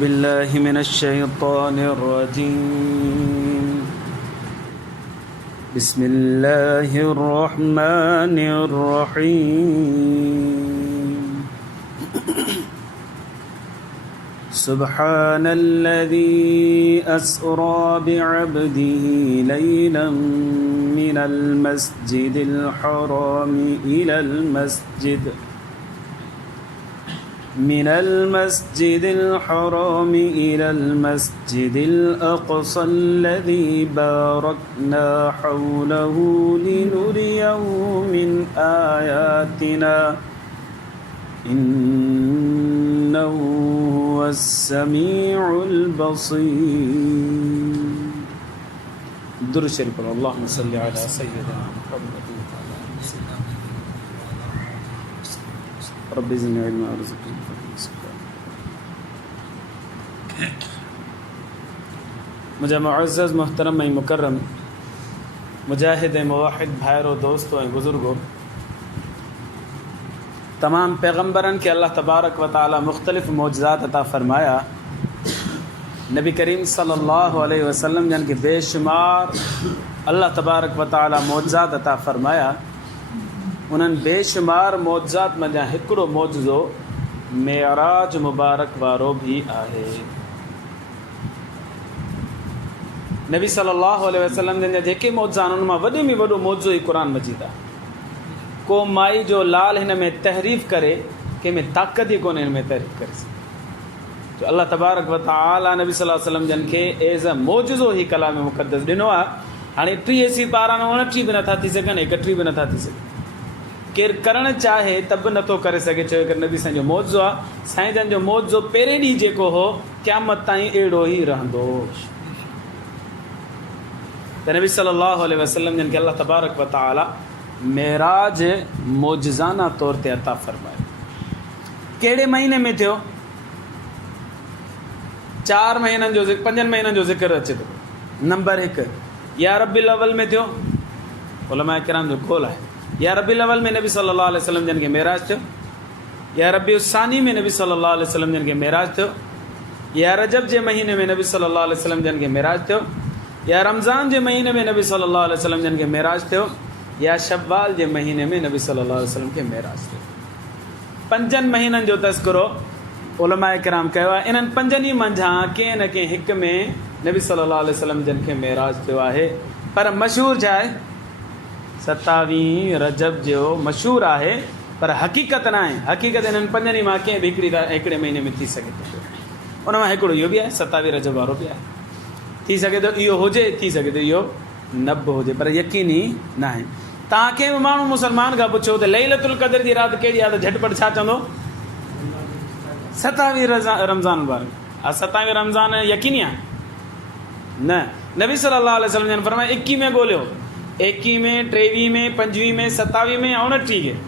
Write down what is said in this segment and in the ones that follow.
بالله من الشيطان الرجيم بسم الله الرحمن الرحيم سبحان الذي أسرى بعبده ليلا من المسجد الحرام إلى المسجد الأقصى الذي باركنا حوله لنريه من آياتنا إنه هو السميع البصير. درود شريف اللهم صل على سيدنا محمد رب زدني علما وارزقني मुझे मुअज़्ज़ज़ मोहतरम ऐं मुकर्रम मुजाहिद ऐं मुवाहिद भाइरो दोस्तो ऐं बुज़ुर्गो, तमाम पैगम्बरन के अल्लाह तबारक व तआला मुख्तलिफ़ मौजज़ात अता फ़रमाया। नबी करीम सल्लल्लाहु अलैहि वसल्लम जन के बेशुमार अल्लाह तबारक व तआला मौजज़ात अता फ़रमाया। उन्हनि बेशुमार मौजज़ात मंझां हिकिड़ो मौजज़ो मेराज मुबारक वारो भी आहे। नबी सल्लल्लाहु अलैहि वसल्लम जन जेके मौजज़ा आहिनि उन मां वॾे में वॾो मौजज़ो ई क़ुरान मजीद आहे। को माई जो लाल हिन में तहरीफ़ करे, कंहिंमें ताक़त ई कोन्हे हिन में तहरीफ़ करे सघे। जो अल्लाह तबारक व तआला नबी सल्लल्लाहु अलैहि वसल्लम जन खे एज़ अ मौजज़ो ई कलाम मुक़द्दस ॾिनो आहे। हाणे 83 पारा में 29 बि नथा थी सघनि, 31 बि नथा थी सघनि। केरु करणु चाहे त बि नथो करे सघे, छो कि नबी साईं जो मौजज़ो आहे। साईं जन जो मौजज़ो पहिरें ॾींहुं जेको हो क़यामत ताईं अहिड़ो ई रहंदो। त नबी सल्लल्लाहु अलैहि वसल्लम जन खे अल्लाह तबारक व तआला मेराज मौजज़ाना तौर ते अता फ़रमायो। कहिड़े महीने में थियो? 4 महीननि जो 5 महीननि जो ज़िक्र अचे थो। नंबर 1 या रबीउल अव्वल में थियो, उलमा किराम जो कौल आहे। या रबीउल अव्वल में नबी सल्लल्लाहु अलैहि वसल्लम जन खे मेराज थियो, या रबीउल सानी में नबी सल्लल्लाहु अलैहि वसल्लम जन खे मेराज थियो, या रजब जे महीने में नबी सल्लल्लाहु अलैहि वसल्लम जन खे मेराज थियो, या रमज़ान जे महीने में नबी सल्लल्लाहु अलैहि वसल्लम जन खे मेराज थियो, या शव्वाल जे महीने में नबी सल्लल्लाहु अलैहि वसल्लम खे मेराज थियो। 5 महीननि जो तज़किरो उलमा किराम कयो आहे। इन्हनि 5 ई मंझां कंहिं न कंहिं हिक में नबी सल्लल्लाहु अलैहि वसल्लम जन खे मेराज थियो आहे। पर मशहूर छा आहे? 27 रजब जो मशहूर आहे, पर हक़ीक़त न आहे। हक़ीक़त इन्हनि 5 ई मां कंहिं बि हिकिड़े महीने में थी सघे थो। उन मां हिकिड़ो इहो बि आहे, 27 रजब वारो बि आहे। थी सघे थो इहो हुजे, थी सघे थो इहो न बि हुजे, पर यकीनी न आहे। तव्हां कंहिं बि माण्हू मुस्लमान खां पुछो त लैलतुल क़द्र जी राति कहिड़ी आहे, त झटपट छा चवंदो? 27 रमज़ान मुबारक। 27 रमज़ान यकीनी आहे? न। नबी सल्लल्लाहु अलैहि वसल्लम जन फरमाया 21 में ॻोल्हियो, 21 में, 23 में, 25 में, 27 में, 29 में।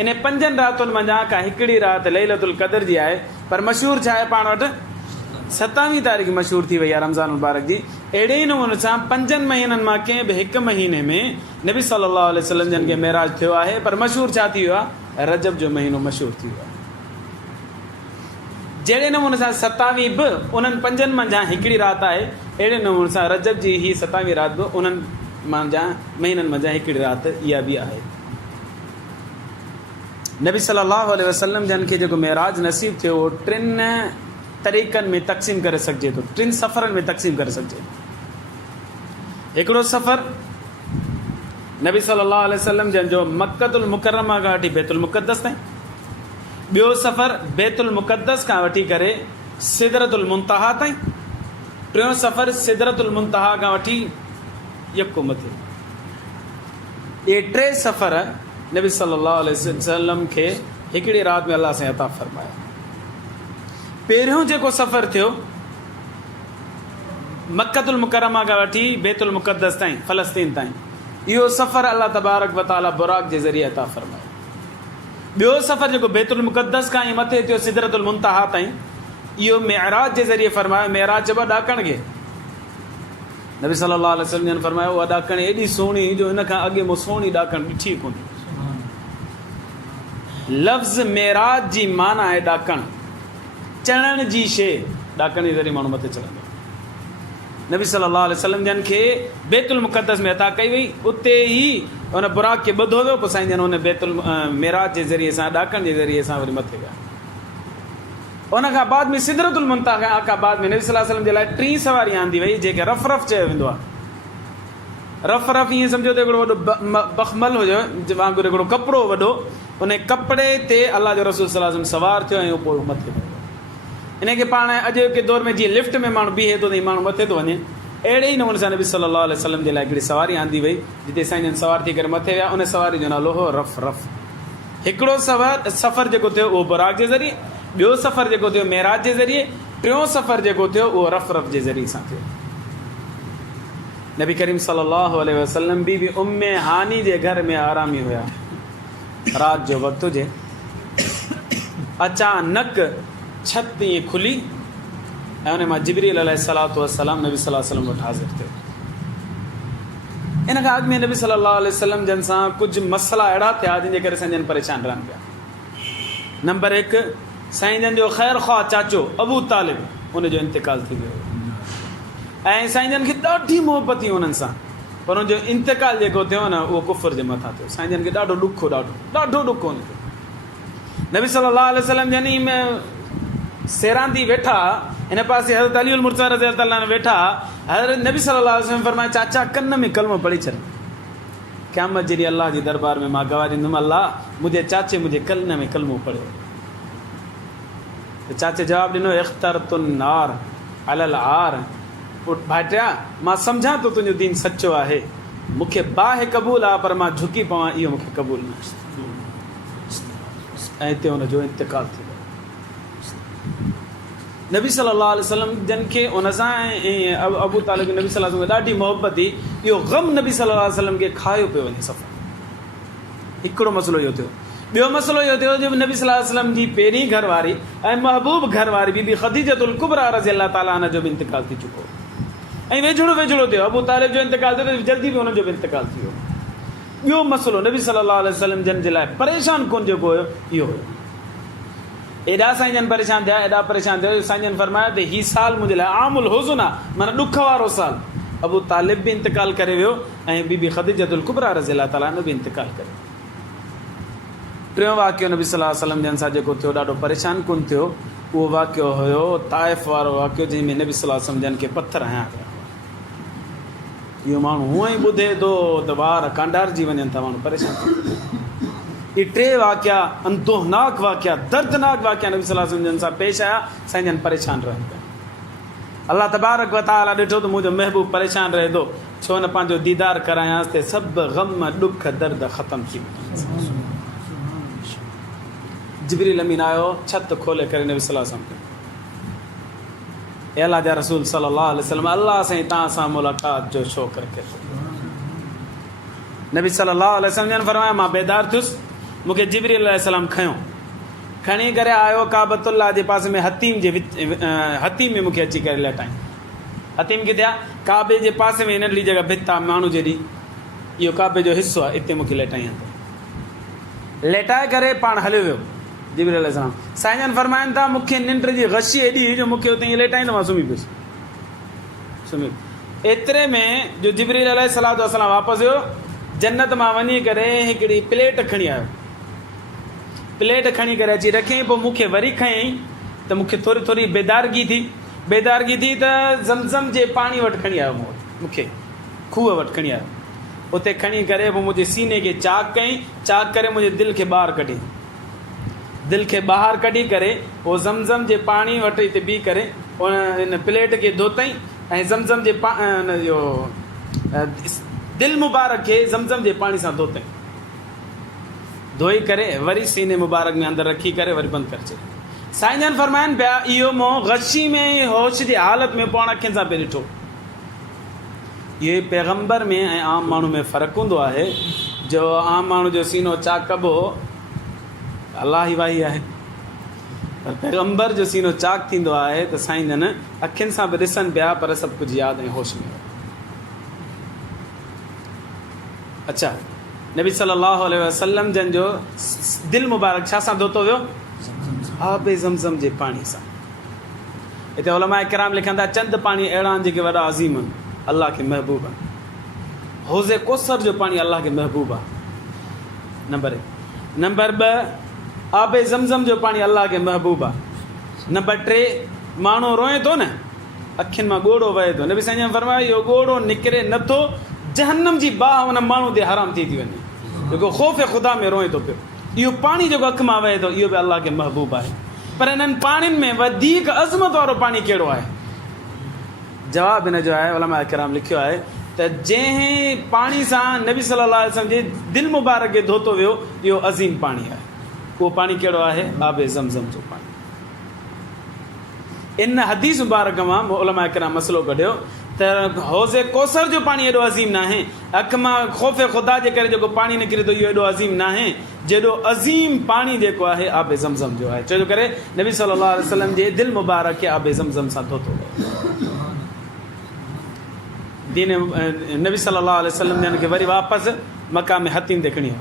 इन 5 रातुनि मंझां का हिकिड़ी राति लैलतुल क़द्र जी आहे। पर मशहूर छा आहे पाण वटि? 27 तारीख़ मशहूर थी वई आहे रमज़ान मुबारक जी। अहिड़े ई नमूने सां 5 महीननि मां कंहिं बि हिक महीने में नबी सल्लल्लाहु अलैहि वसल्लम जन खे मेराज थियो आहे। पर मशहूर छा थी वियो आहे? रजब जो महीनो मशहूर थी वियो आहे। जहिड़े नमूने सां 27 बि उन्हनि 5 मंझां हिकिड़ी राति आहे, अहिड़े नमूने सां रजब जी ही 27 राति बि उन्हनि महीननि मंझां हिकिड़ी राति इहा बि आहे। नबी सल्लल्लाहु अलैहि वसल्लम जन खे जेको मेराज नसीब थियो उहो 3 तरीक़नि में तक़सीम करे सघिजे थो, 3 सफ़रनि में तक़सीम करे सघिजे थो। हिकिड़ो सफ़र नबी सल्लल्लाहु अलैहि वसल्लम जन जो मक्कतुल मुकर्रमा खां वठी बैतुल मुक़द्दस ताईं। ॿियो सफ़र बैतुल मुक़द्दस खां वठी करे सिदरतुल मुंतहा ताईं। टियों सफ़र सिदरतुल मुंतहा खां वठी यको मथे। ये 3 सफ़र नबी सल्लल्लाहु अलैहि वसल्लम खे हिकिड़ी राति में अल्लाह सां अता फ़रमाया। पहिरियों जेको सफ़र थियो मक्कतुल मुकर्रमा खां वठी बैतुल मुक़द्दस ताईं, फ़लस्तीन ताईं, इहो सफ़र अल्लाह तबारक व तआला बुराक जे ज़रिए अता फ़रमायो। ॿियो सफ़र जेको बैतुल मुक़द्दस खां ई मथे थियो सिदरतुल मुंतहा ताईं, इहो मेराज जे ज़रिए फ़रमायो। मेराज चइबो आहे ॾाकण खे। नबी सल्लल्लाहु अलैहि वसल्लम जन फरमायो उहा ॾाकण एॾी सुहिणी जो हिन खां अॻे मूं सुहिणी ॾाकण ॾिठी कोन्हे। लफ़्ज़ मेराज जी माना आहे ॾाकण, चढ़ण जी शइ। ॾाकण जे ज़रिए माण्हू मथे चढ़ंदो। नबी सल्लल्लाहु अलैहि वसल्लम जन खे बैतुल मुक़द्दस में अता कई वई, उते ई उन बुराक खे ॿधो वियो, पोइ साईं जन उन बैतुल मेराज जे ज़रिए सां ॾाकण जे ज़रिए सां वरी मथे विया। उन खां बाद में सिदरतुल मुंतहा खां आकाबाद में नबी सल्लल्लाहु अलैहि वसल्लम जे लाइ 3 सवारी आंदी वई, जेके रफ़ रफ़ चयो वेंदो आहे। रफ़ ईअं सम्झो त हिकिड़ो वॾो बख़मल हुयो वांगुरु हिकिड़ो कपिड़ो वॾो, उन कपिड़े ते अलाह जो रसूल सल्लल्लाहु अलैहि वसल्लम सवार थियो ऐं पोइ मथे वियो। इन खे पाण अॼु के दौर में जीअं लिफ्ट में माण्हू बीहे थो त माण्हू मथे थो वञे, अहिड़े ई नमूने सां नबी सल्लल्लाहु अलैहि वसल्लम जे लाइ हिकिड़ी सवारी आंदी वई, जिते साईं जन सवार थी करे मथे विया। उन सवारी जो नालो हो रफ़ रफ़। हिकिड़ो सफ़र जेको थियो उहो बुराक जे ज़रिए, ॿियो सफ़र जेको थियो मेराज जे ज़रिए, टियों सफ़र जेको थियो उहो रफ़ रफ़ जे ज़रिए सां थियो। नबी करीम सल्लल्लाहु अलैहि वसल्लम बीबी उम्मे हानी जे घर में आरामी हुया। राति जो वक़्तु हुजे, अचानक छत ईअं खुली ऐं उन मां जिब्रील अलैहिस्सलातु वस्सलाम नबी सल्लल्लाहु अलैहि वसल्लम वटि हाज़िर थियो। इन खां अॻु में नबी सल्लल्लाहु अलैहि वसल्लम जन सां कुझु मसला अहिड़ा थिया जंहिंजे करे साईं जन परेशान रहनि पिया। नंबर 1, साईं जन जो ख़ैर ख़्वाह चाचो अबू तालिब, उनजो इंतिकाल थी वियो ऐं साईं जन खे ॾाढी मोहबत हुई उन्हनि सां, पर उनजो इंतिकाल जेको थियो न उहो कुफर जे मथां थियो। साईं जन खे ॾाढो ॾुख हो, ॾाढो ॾुख हुनखे। नबी सल्लल्लाहु अलैहि वसल्लम जन ई में सेरांदी वेठा, हिन पासे हज़रत अली मुर्तज़ा रज़ियल्लाहु अन्हु वेठा। हज़रत नबी सल्लल्लाहु अलैहि वसल्लम फरमाया, चाचा कन में कलमो पढ़ी छॾ, क़यामत जॾहिं अल्लाह जी दरबार में मां गवाह ॾींदुमि, अल्लाह मुंहिंजे चाचे मुंहिंजे कन में कलमो पढ़ियो। त चाचे जवाबु ॾिनो, इख़्तरतुन नार अलल आर, भाइटिया मां सम्झां थो तुंहिंजो दीन सचो आहे, मूंखे बाहि क़बूल आहे, पर मां झुकी पवां इहो मूंखे क़बूल न आहे। ऐं हिते हुनजो इंतिकाल थी वियो। नबी सल्लल्लाहु अलैहि वसल्लम जन खे उन सां ऐं अबू तालिब नबी सल्लल्लाहु अलैहि वसल्लम ॾाढी मोहबत हुई। इहो ग़म नबी सल्लल्लाहु अलैहि वसल्लम खे खायो पियो वञे सफ़र। हिकिड़ो मसइलो इहो थियो। ॿियो मसइलो इहो थियो जो नबी सल्लल्लाहु अलैहि वसल्लम जी पहिरीं घरवारी ऐं महबूब घरवारी बीबी ख़दीजतुल कुबरा रज़ियल्लाहु ताला अन्हा जो बि इंतिकाल थी चुको ऐं वेझड़ो थियो। अबू तालिब जो इंतिकाल थियो त जल्दी बि हुनजो बि इंतिकाल थी वियो। ॿियो मसइलो नबी सल्लल्लाहु अलैहि वसल्लम जन जे लाइ परेशान कोन जेको हुयो इहो हुयो। एॾा साईं जन परेशान थिया, एॾा परेशान थियो, साईं जन फरमाया त हीउ साल मुंहिंजे लाइ आमुल हुज़्न आहे, माना ॾुख वारो साल। अबू तालिब बि इंतिकाल करे वियो ऐं बीबी ख़दीजतुल कुबरा रज़ियल्लाहु ताला अन्हा बि इंतिकाल करे। टियों वाक़ियो नबी सल्लल्लाहु अलैहि वसल्लम जन सां जेको थियो ॾाढो परेशान कोन थियो, उहो वाक़ियो हुयो ताइफ़ वारो वाक़ियो, जंहिंमें नबी सल्लल्लाहु अलैहि वसल्लम जन खे पथर हयां पिया। इहो माण्हू हूअं ई ॿुधे थो त वार कांडारजी वञनि था, माण्हू परेशान थी। इहे 3 वाक़िया अंतोहनाक वाक़िया, दर्दनाक वाक़िया नबी सल्लल्लाहु अलैहि वसल्लम जन सां पेश आया। साईं जन परेशान रहनि पिया। अल्लाह तबारक व तआला ॾिठो त मुंहिंजो महबूब परेशान रहे थो, छो न पंहिंजो दीदार करायांसि त सभु ग़म ॾुख दर्द ख़तमु थी वञे। जिब्रील अमीन आयो, छत खोले करे नबी सल्लल्लाहु अलैहि वसल्लम, अल्लाह जा रसूल सल्लल्लाहु अलैहि वसल्लम, अल्लाह साईं तव्हां सां मुलाक़ात जो शौक़ु रखे थो। नबी सल्लल्लाहु अलैहि वसल्लम जन फरमाया, मां बेदार थियुसि, मूंखे जिब्रील अलैहिस्सलाम खणी करे आयो काबतुल्लाह जे पासे में हतीम में मूंखे अची करे लेटाई। हतीम किथे आहे? काबे जे पासे में नंढड़ी जॻह भित आहे माण्हू जहिड़ी, इहो काबे जो हिसो आहे, इते मूंखे लेटाई। लेटाए करे पाण हलियो वियो जिब्रील अलैहिस्सलाम। साईं जन फरमाइनि था, मूंखे निंड जी गशी एॾी हुई जो मूंखे उते ईअं लेटाई त मां सुम्ही पियुसि। एतिरे में जो जिब्रील अलैहिस्सलातु वस्सलाम वापसि वियो, जन्नत मां वञी करे हिकिड़ी प्लेट खणी आयो। प्लेट खणी करे अची रखियईं, पोइ मूंखे वरी खयईं त मूंखे थोरी बेदारगी थी त ज़मज़म जे पाणी वटि खणी आयो, मूं वटि मूंखे खूह वटि खणी आयो। उते खणी करे पोइ मुंहिंजे सीने खे चाक कयईं, चाक करे मुंहिंजे दिलि खे ॿाहिरि कढी, दिलि खे ॿाहिरि कढी करे पोइ ज़मज़म जे पाणी वटि हिते बीह करे उन हिन प्लेट खे धोतईं ऐं ज़मज़म जे इहो दिलि मुबारक खे ज़मज़म जे पाणी सां धोतईं। धोई करे वरी सीने मुबारक में अंदरि रखी करे वरी बंदि करे छॾियो। साईं जन फरमाइनि पिया, इहो मूं गशी में होश जी हालत में पाण अखियुनि सां पियो ॾिठो। इहे पैगंबर में ऐं आम माण्हू में फ़र्क़ु हूंदो आहे। जो आम माण्हू जो सीनो चाक कबो अलाह ई वाही आहे, पर पैगंबर जो सीनो चाक थींदो आहे त साईं जन अखियुनि सां बि ॾिसनि पिया, पर सभु कुझु यादि ऐं होश में। अच्छा, नबी सल्लल्लाहु अलैहि वसल्लम जन जो दिलि मुबारक छा सां धोतो वियो? आबे ज़मज़म जे पाणी सां। हिते उलमा किराम लिखनि था चंद पाणी अहिड़ा आहिनि जेके वॾा अज़ीम आहिनि, अलाह खे महबूब आहिनि। हौज़े कोसर जो पाणी अलाह खे महबूब आहे, नंबर 1। नंबर 2 आबे ज़मज़म जो पाणी अलाह खे महबूब आहे। नंबर 3 माण्हू रोए थो न, अखियुनि मां ॻोड़ो वहे थो, नबी साईं फरमायो इहो ॻोड़ो निकिरे नथो, जहन्नम जी बाह हुन माण्हू ते हराम थी वञे जेको ख़ौफ़ ख़ुदा में रोए थो पियो। इहो पाणी जेको अखि मां वहे थो इहो बि अलाह खे महबूब आहे। पर हिननि पाणियुनि में वधीक अज़मत वारो पाणी कहिड़ो आहे? जवाबु हिन जो आहे, उलमा किराम लिखियो आहे त जंहिं पाणी सां नबी सल्लल्लाहु अलैहि वसल्लम जे दिलि मुबारक खे धोतो वियो इहो अज़ीम पाणी आहे। उहो पाणी कहिड़ो आहे? आबे ज़मज़म जो पाणी। इन हदीस मुबारक मां उलमा किराम मसइलो कढियो त हौज़े कोसर जो पाणी एॾो अज़ीम न आहे, अखि मां ख़ौफ़ ख़ुदा जे करे जेको पाणी निकिरे थो इहो एॾो अज़ीम न आहे जेॾो अज़ीम पाणी जेको आहे आबे ज़मज़म जो आहे। छो करे नबी सल्लल्लाहु अलैहि वसल्लम जे दिलि मुबारक खे आबे ज़मज़म सां धोतो वियो। दीन नबी सल्लल्लाहु अलैहि वसल्लम जन खे वरी वापसि मका में हतीम ते खणी आयो,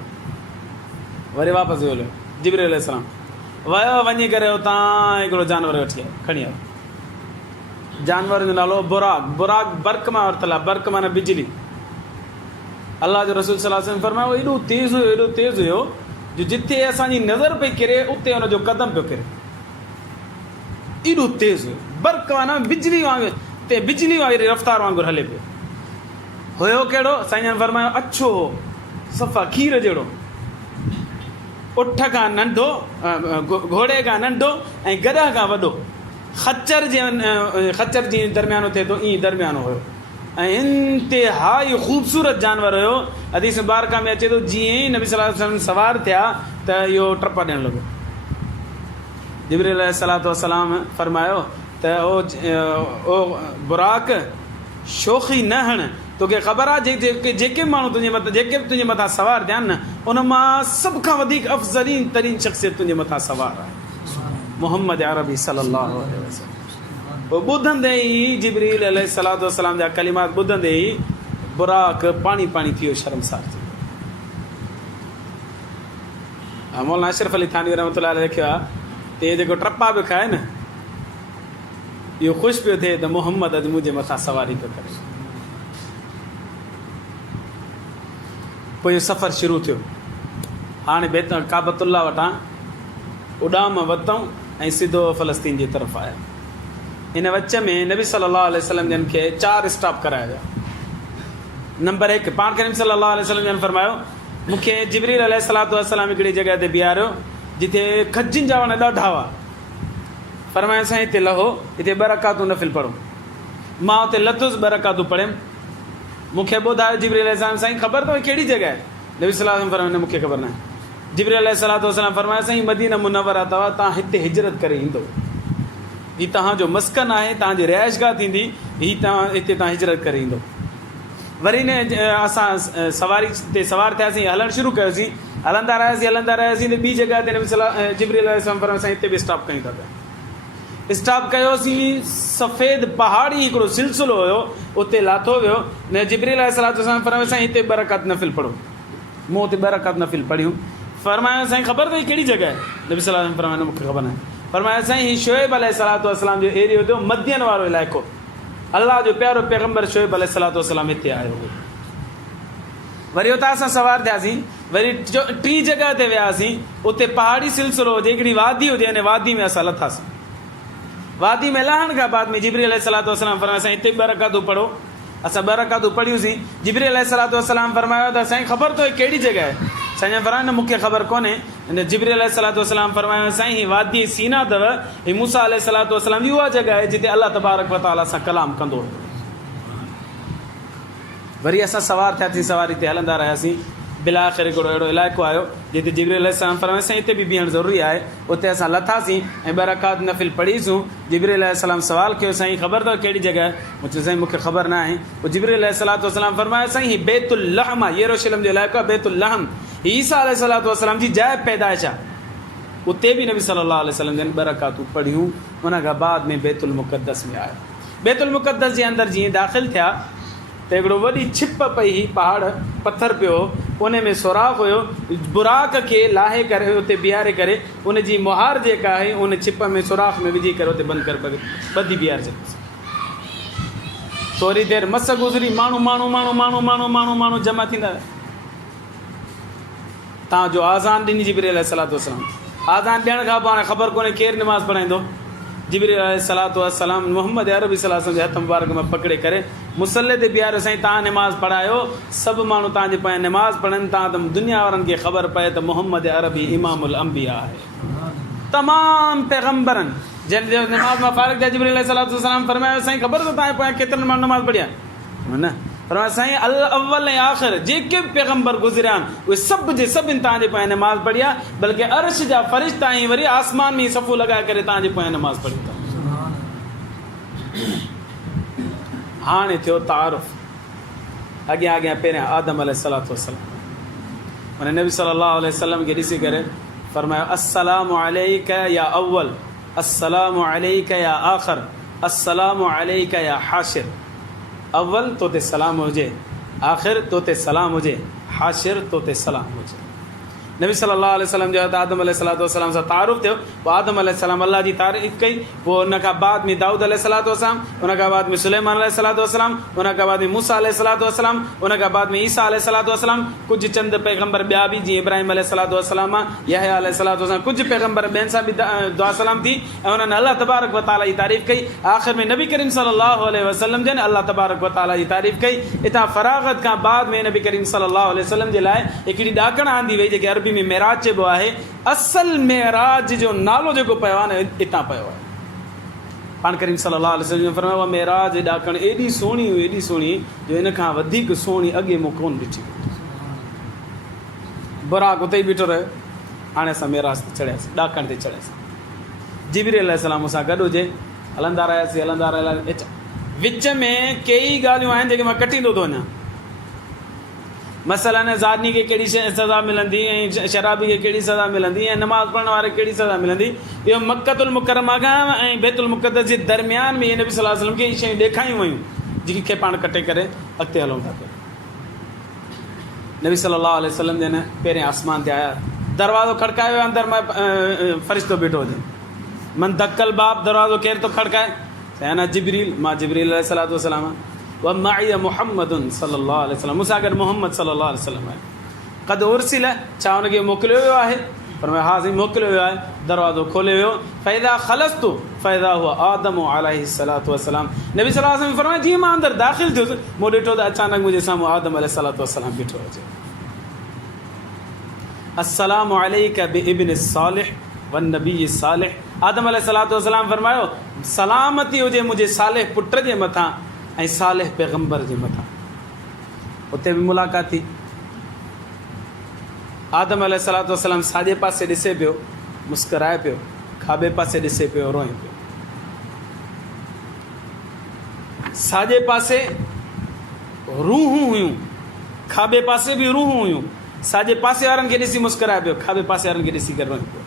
वरी वापसि वियो जिब्रील अलैहिस्सलाम वियो, वञी करे उतां हिकिड़ो जानवर वठी आयो, खणी आयो। जानवर जो नालो बुराक। बुराक बर्क़ मां वरितल आहे, बर्क़ माना बिजली। अलाह जो रसूल सल्लल्लाहु अलैहि वसल्लम फरमायो एॾो तेज़ हुयो, एॾो तेज़ हुयो जो जिथे असांजी नज़र पई किरे उते हुनजो कदम पियो किरे, एॾो तेज़ हुयो। बर्क़ माना बिजली वांगुरु, ते बिजली वारी रफ़्तार वांगुरु हले पियो। हुयो कहिड़ो? साईं फरमायो अछो हो, सफ़ा खीर जहिड़ो, उठ खां नंढो, घोड़े खां नंढो ऐं गॾह खां वॾो, खच्चर जी दरमियानो थिए थो ईअं दरमियानो हुयो ऐं इंतिहाई ख़ूबसूरत जानवर हुयो। हदीस मुबारका में अचे थो जीअं ई नबी सल्लल्लाहु अलैहि वसल्लम सवार थिया त इहो टपा ॾियणु लॻो। जिब्रील अलैहिस्सलातु वस्सलाम फरमायो त ओ बुराक शोखी न हण, तोखे ख़बर आहे जेके माण्हू तुंहिंजे मथां सवार थिया न उन मां सभ खां वधीक अफ़ज़लीन तरीन शख़्सियत तुंहिंजे मथां सवार आहे, मोहम्मद अरबी सल्लल्लाहु अलैहि वसल्लम। पोइ ॿुधंदे ई जिब्रील अलैहिस्सलातु वस्सलाम जा कलिमात ॿुधंदे ई बुराक पाणी पाणी थी वियो, शर्मसार थी वियो। मौलाना अशरफ अली थानवी रहमतुल्लाह अलैहि लिखियो आहे त इहे जेको टपा बि खाए न इहो ख़ुशि पियो थिए त मोहम्मद अॼु मुंहिंजे मथां सवारी पियो करे। पोइ इहो सफ़र शुरू थियो। हाणे काबतुल्लाह वटां उॾाम वरितऊं ऐं सिधो फ़लस्तीन जी तरफ़ आया। हिन विच में नबी सल्लल्लाहु अलैहि वसल्लम जन खे 4 स्टॉप कराया विया। नंबर 1 पाण करीम सल्लल्लाहु अलैहि वसल्लम जन फरमायो मूंखे जिब्रील अलैहिस्सलातु वस्सलाम हिकिड़ी जॻह ते बीहारियो जिथे खजिन जा वण ॾाढा हुआ। फरमायो साईं हिते लहो, हिते 2 रकातूं नफ़िल पढ़ो। मां हुते लथुसि, 2 रकातूं पढ़ियमि। मूंखे ॿुधायो जिब्रील अलैहिस्सलाम साईं ख़बर अथव कहिड़ी जॻह आहे? नबी सल्लल्लाहु अलैहि वसल्लम फरमायो मूंखे ख़बर न आहे। जिब्रील अलैहिस्सलातु वस्सलाम फरमायो साईं मदीना मुनव्वरा अथव, तव्हां हिते हिजरत करे ईंदो, हीअ तव्हांजो मस्कन आहे, तव्हांजी रिहाइशगाह थींदी, हिते तव्हां हिजरत करे ईंदो। वरी ने असां सवारी ते सवार थियासीं, हलणु शुरू कयोसीं, हलंदा रहियासीं त ॿी जॻह ते नबी जिब्रील अलैहिस्सलाम फरमायो साईं हिते बि स्टॉप कयूं था पिया। स्टॉप कयोसीं, सफ़ेद पहाड़ी हिकिड़ो सिलसिलो हुयो, उते लाथो वियो। न जिब्रील अलैहिस्सलातु वस्सलाम फरमायो साईं हिते 2 रकात नफ़िल पढ़ो। मूं हुते 2 रकात नफ़िल पढ़ियूं। फरमायो साईं ख़बर अथई कहिड़ी जॻह आहे? नबी सल्लल्लाहु अलैहि वसल्लम फरमायो मूंखे ख़बर न आहे। फरमायो साईं हीउ शोएब अलैहिस्सलातु वस्सलाम जो एरियो थियो, मदियन वारो इलाइक़ो। अलाह जो प्यारो पैगम्बर शोएब अलैहिस्सलातु वस्सलाम हिते आयो हो। वरी उतां असां सवार थियासीं, वरी 3 जॻह ते वियासीं, उते पहाड़ी सिलसिलो हुजे, हिकिड़ी वादी हुजे, हिन वादी में असां लथासीं। वादी में लहण खां बाद में जिब्रील अलैहिस्सलातु वस्सलाम फरमायो साईं हिते 2 रकातूं पढ़ो। असां 2 रकातूं पढ़ियूंसीं। जिब्रील अलैहिस्सलातु वस्सलाम फरमायो त साईं ख़बर अथव कहिड़ी जॻह आहे? साईं फरमायो न मूंखे ख़बर कोन्हे। जिब्रील अलैहिस्सलातु वस्सलाम फरमायो साईं हीअ वादी सीना अथव, हीअ मूसा अलैहिस्सलातु वस्सलाम जी उहा जॻह आहे जिते अलाह तबारक व तआला सां कलाम कंदो हुयो। वरी असां सवार थियासीं, सवारी ते हलंदा रहियासीं। बिला आख़िर हिकिड़ो अहिड़ो इलाइक़ो आयो जिते जिब्रील अलैहिस्सलाम फरमायो साईं हिते बि बीहणु ज़रूरी आहे। उते असां लथासीं ऐं 2 रकात नफ़िल पढ़ीसूं। जिब्रील अलैहिस्सलाम सवाल कयो साईं ख़बर अथव कहिड़ी जॻह आहे? मूं चयो साईं मूंखे ख़बर न आहे। पोइ जिब्रील अलैहिस्सलातु वस्सलाम फरमायो साईं हीअ बैतुल लहम आहे, यरूशलेम जो इलाइक़ो आहे बैतुल लहम, हीअ ईसा अलैहिस्सलातु वस्सलाम जी जाइ पैदाइश आहे। उते बि नबी सल्लल्लाहु अलैहि वसल्लम जन 2 रकातूं पढ़ियूं। उन खां बाद में बैतुल मुक़द्दस में आयो। बैतुल मुक़द्दस जे अंदरि जीअं दाख़िल थिया त हिकिड़ो वॾी छिप पई हुई, पहाड़ पथर पियो उन में सुराख हुयो, बुराक खे लाहे करे उते बीहारे करे उन जी मुहार जेका आहे उन छिप में सुराख में विझी करे उते बंदि करे ॿधी बीहारे छॾियोसीं। थोरी देरि मस गुज़री, माण्हू जमा थींदा विया। तव्हांजो आज़ान ॾिनी जिब्रील अलैहिस्सलातु वस्सलाम, आज़ान ॾियण खां पोइ हाणे ख़बर कोन्हे केरु निमाज़ पढ़ाईंदो। जिब्रील अलैहिस्सलातु वस्सलाम मोहम्मद अरबी सल्लल्लाहु अलैहि वसल्लम जे हथ मुबारक में पकिड़े करे मुसल्ले ते बीहारियो, साईं तव्हां निमाज़ पढ़ायो, सभु माण्हू तव्हांजे पोयां निमाज़ पढ़नि था त दुनिया वारनि खे ख़बर पए त मोहम्मद अरबी इमामुल अंबिया आहे। तमामु पैगंबरनि जंहिंजे निमाज़ मां फारिग थिया, जिब्रील अलैहिस्सलातु वस्सलाम फरमायो, साईं ख़बर अथव तव्हांजे पोयां केतिरनि माण्हू नमाज़ पढ़िया? न, फरमायो साईं अल अव्वल ऐं आख़िर जेके बि पैगंबर गुज़रिया आहिनि उहे सभु जे सभिनि तव्हांजे पोयां नमाज़ पढ़ी आहे, बल्कि अर्श जा फ़रिश्ता ऐं वरी आसमान में सफ़ू लॻाए करे तव्हांजे पोयां नमाज़ पढ़ी अथऊं। हाणे थियो तारुफ़, अॻियां अॻियां पहिरियां आदम अलैहिस्सलातु वस्सलाम, माना नबी सल्लल्लाहु अलैहि वसल्लम खे ॾिसी करे फरमायो अस्सलामु अलैका या अव्वल, अस्सलामु अलैका या आख़िर, अस्सलामु अलैका या हाशिर। अव्वल तो ते सलाम हुजे, आख़िर तो ते सलाम हुजे, हाशिर तो ते सलाम हुजे। नबी सल्लल्लाहु अलैहि वसल्लम जो आदम अलैहिस्सलातु वस्सलाम सां तारुफ़ थियो, पोइ आदम अलैहिस्सलाम अल्लाह जी तारीफ़ कई, पोइ उन खां बाद में दाऊद अलैहिस्सलातु वस्सलाम, उन खां बाद में सुलेमान अलैहिस्सलातु वस्सलाम, उन खां बाद में मूसा अलैहिस्सलातु वस्सलाम, उन खां बाद में ईसा अलैहिस्सलातु वस्सलाम, कुझु चंद पैगंबर ॿिया बि जीअं इब्राहिम अलैहिस्सलातु वस्सलाम, यहया अलैहिस्सलातु वस्सलाम, कुझु पैगंबर ॿियनि सां बि दुआ सलाम थी ऐं उन्हनि अल्लाह तबारक व तआला जी तारीफ़ कई। आख़िर में नबी करीम सल्लल्लाहु अलैहि वसल्लम जन अल्लाह तबारक व तआला जी तारीफ़ कई। इतां फरागत खां बाद में नबी करीम सल्लल्लाहु अलैहि वसल्लम जे लाइ हिकिड़ी ॾाकण आंदी वई जेके अरबी में मेराज चइबो आहे। असल मेराज जो नालो जेको पियो आहे न हितां पियो आहे। पाण करीम सल्लल्लाहु अलैहि वसल्लम फरमायो मेराज ॾाकण एॾी सुहिणी हुई, एॾी सुहिणी जो हिन खां वधीक सुहिणी अॻे मूं कोन ॾिठी। बुराक उते ई बीठो रहियो, हाणे असां मेराज ते चढ़ियासीं, ॾाकण ते चढ़ियासीं, जिब्रील अलैहिस्सलाम सां गॾु हुजे, हलंदा रहियासीं। विच में कई ॻाल्हियूं आहिनि जेके मां कटींदो थो वञा। मसलन ज़ानी खे कहिड़ी सज़ा मिलंदी ऐं शराबी खे कहिड़ी सज़ा मिलंदी ऐं नमाज़ पढ़ण वारे खे कहिड़ी सज़ा मिलंदी, इहो मक्कतुल मुकरमा खां ऐं बैतुल मुक़द्दस जे दरमियान में नबी सल्लल्लाहु अलैहि वसल्लम खे शयूं ॾेखारियूं वयूं जंहिंखे पाण कटे करे अॻिते हलूं था पिया। नबी सल्लल्लाहु अलैहि वसल्लम जन पहिरें आसमान ते आया, दरवाज़ो खड़कायो, अंदरि मां फ़रिश्तो बीठो हुजे। मन धकल बाप, दरवाज़ो केरु थो खड़काए? अना जिब्रील, मां जिब्रील अलैहिस्सलातु वस्सलाम, व माइया मुहम्मदुन सल्लल्लाहु अलैहि वसल्लम, मूंसां गॾु मोहम्मद सल्लल्लाहु अलैहि वसल्लम आहे। क़द उर्सिल, छा हुनखे मोकिलियो वियो आहे? पर हा साईं मोकिलियो वियो आहे। दरवाज़ो खोलियो वियो, फ़ैदा ख़लस्तु फ़ैदा हुआ आदम अलैहिस्सलातु वस्सलाम। नबी सल्लल्लाहु अलैहि वसल्लम फरमाया जीअं मां अंदरि दाख़िल थियुसि, मूं ॾिठो त अचानक मुंहिंजे साम्हूं आदम अलैहिस्सलातु वस्सलाम बीठो हुजे। अस्सलामु अलैका बि इब्न सालिह वन नबी सालिह। आदम अलैहिस्सलातु वस्सलाम फरमायो सलामती हुजे मुंहिंजे सालिह पुट जे मथां ऐं सालिह पैगंबर जे मथां। उते बि मुलाक़ात थी। आदम अलैहिस्सलातु वस्सलाम साॼे पासे ॾिसे पियो, मुस्कराए पियो, खाॿे पासे ॾिसे पियो, रोए पियो। साॼे पासे रूहूं हुयूं, खाॿे पासे बि रूहूं हुयूं। साॼे पासे वारनि खे ॾिसी मुस्कराए पियो, खाॿे पासे वारनि खे ॾिसी करे रोए पियो।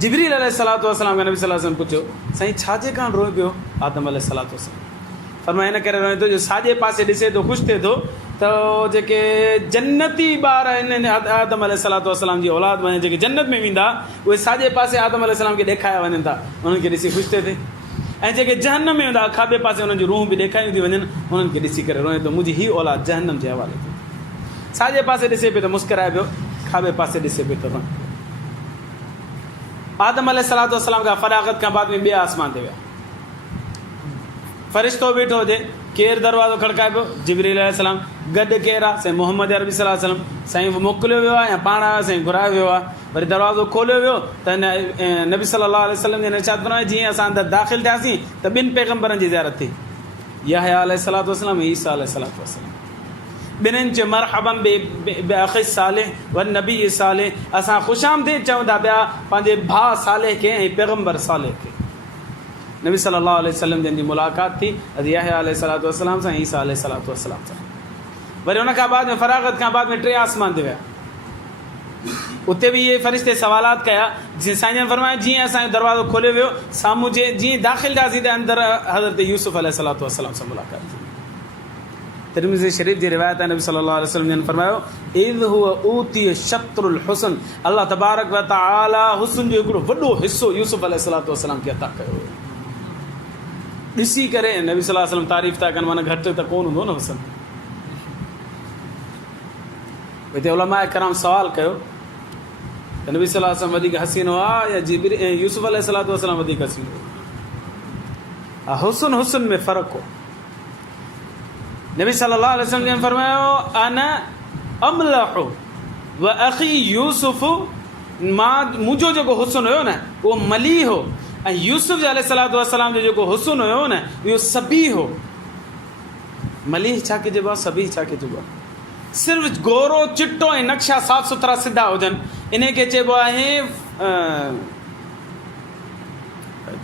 जिब्रील अलैहिस्सलातु वस्सलाम नबी सल्लल्लाहु अलैहि वसल्लम पुछियो साईं छाजे कान रोए पियो? आदम अलैहिस्सलातु वस्सलाम फरमाया इन करे रोए थो जो साॼे पासे ॾिसे थो, ख़ुशि थिए थो त जेके जन्नती ॿार आहिनि आदम अलैहिस्सलातु वस्सलाम जी औलाद में जेके जन्नत में वेंदा, उहे साॼे पासे आदम अलैहिस्सलाम खे ॾेखारिया वञनि था, उन्हनि खे ॾिसी ख़ुशि थिए थी। ऐं जेके जहन्नम में वेंदा, खाॿे पासे उन्हनि जूं रूह बि ॾेखारियूं थी वञनि, उन्हनि खे ॾिसी करे रोए थो मुंहिंजी हीअ औलाद जहन्नम जे हवाले थी। साॼे पासे ॾिसे पियो त मुस्कराए पियो, खाॿे पासे ॾिसे पियो त रोए पियो। आदम अलैहिस्सलातु वस्सलाम खां फरागत खां बाद में ॿिए आसमान ते विया। फ़रिश्तो बीठो हुजे, केरु दरवाज़ो खड़काए पियो? जिब्रील अलैहिस्सलाम। गॾु केरु आहे? साईं मोहम्मद अरबी सल्लल्लाहु अलैहि वसल्लम। साईं मोकिलियो वियो आहे या पाण आयो? साईं घुरायो वियो आहे। वरी दरवाज़ो खोलियो वियो त नबी सल्लल्लाहु अलैहि वसल्लम जे इरशाद फरमायो जीअं असां अंदरि दाख़िल थियासीं त ॿिनि पैगंबरनि जी ज़ियारत थी, यहया अलैहिस्सलातु वस्सलाम, ईसा अलैहिस्सलातु वस्सलाम। ॿिन्हिनि चयो मरहबन बि अख़ी सालिह व नबी सालिह, असां ख़ुशामदीद चऊं था पिया पंहिंजे भाउ सालिह खे ऐं पैगंबर सालिह खे। नबी सल्लल्लाहु अलैहि वसल्लम जन जी मुलाक़ात थी यहया अलैहिस्सलातु वस्सलाम सां, ईसा अलैहिस्सलातु वस्सलाम सां। वरी उन खां बाद में फरागत खां बाद में टे आसमान ते विया। उते बि इहे फ़रिश्ते सवालात कया। जीअं साईं जन फरमाया जीअं असांजो दरवाज़ो खोलियो वियो, साम्हूं जे जीअं दाख़िल थियासीं त अंदरि हज़रत यूसुफ अलैहिस्सलातु वस्सलाम सां मुलाक़ात थी। तिरमिज़ी शरीफ़ जी रिवायत है, नबी सल्लल्लाहु अलैहि वसल्लम ने फरमायो इज़ हुवा ऊतिय शत्रुल हुस्न, अल्लाह तबारक व तआला हुस्न जो हिकिड़ो वॾो हिसो यूसुफ अलैहिस्सलातु वस्सलाम खे अता कयो। ॾिसी करे नबी सल्लल्लाहु अलैहि वसल्लम तारीफ़ था कनि, माना घटि त कोन हूंदो न हुस्न। हिते उलमा कराम सवाल कयो त नबी सल्लल्लाहु अलैहि वसल्लम वधीक हसीनो आहे या यूसुफ अलैहिस्सलातु वस्सलाम वधीक हसीनो? हुस्न में फ़र्क़ु हो। नबी सल्लल्लाहु अलैहि वसल्लम ने फरमायो अना अमलहु व अखी यूसुफ, मां मुंहिंजो जेको हुस्न हुयो न उहो मली हो, ऐं यूसुफ अलैहिस्सलातु वस्सलाम जो जेको हुस्न हुयो न इहो सभी हो। मली छा के चइबो आहे, सभी छा के चइबो आहे? सिर्फ़ु गोरो चिट्टो ऐं नक्शा साफ़ सुथरा सिधा हुजनि, इन खे चइबो आहे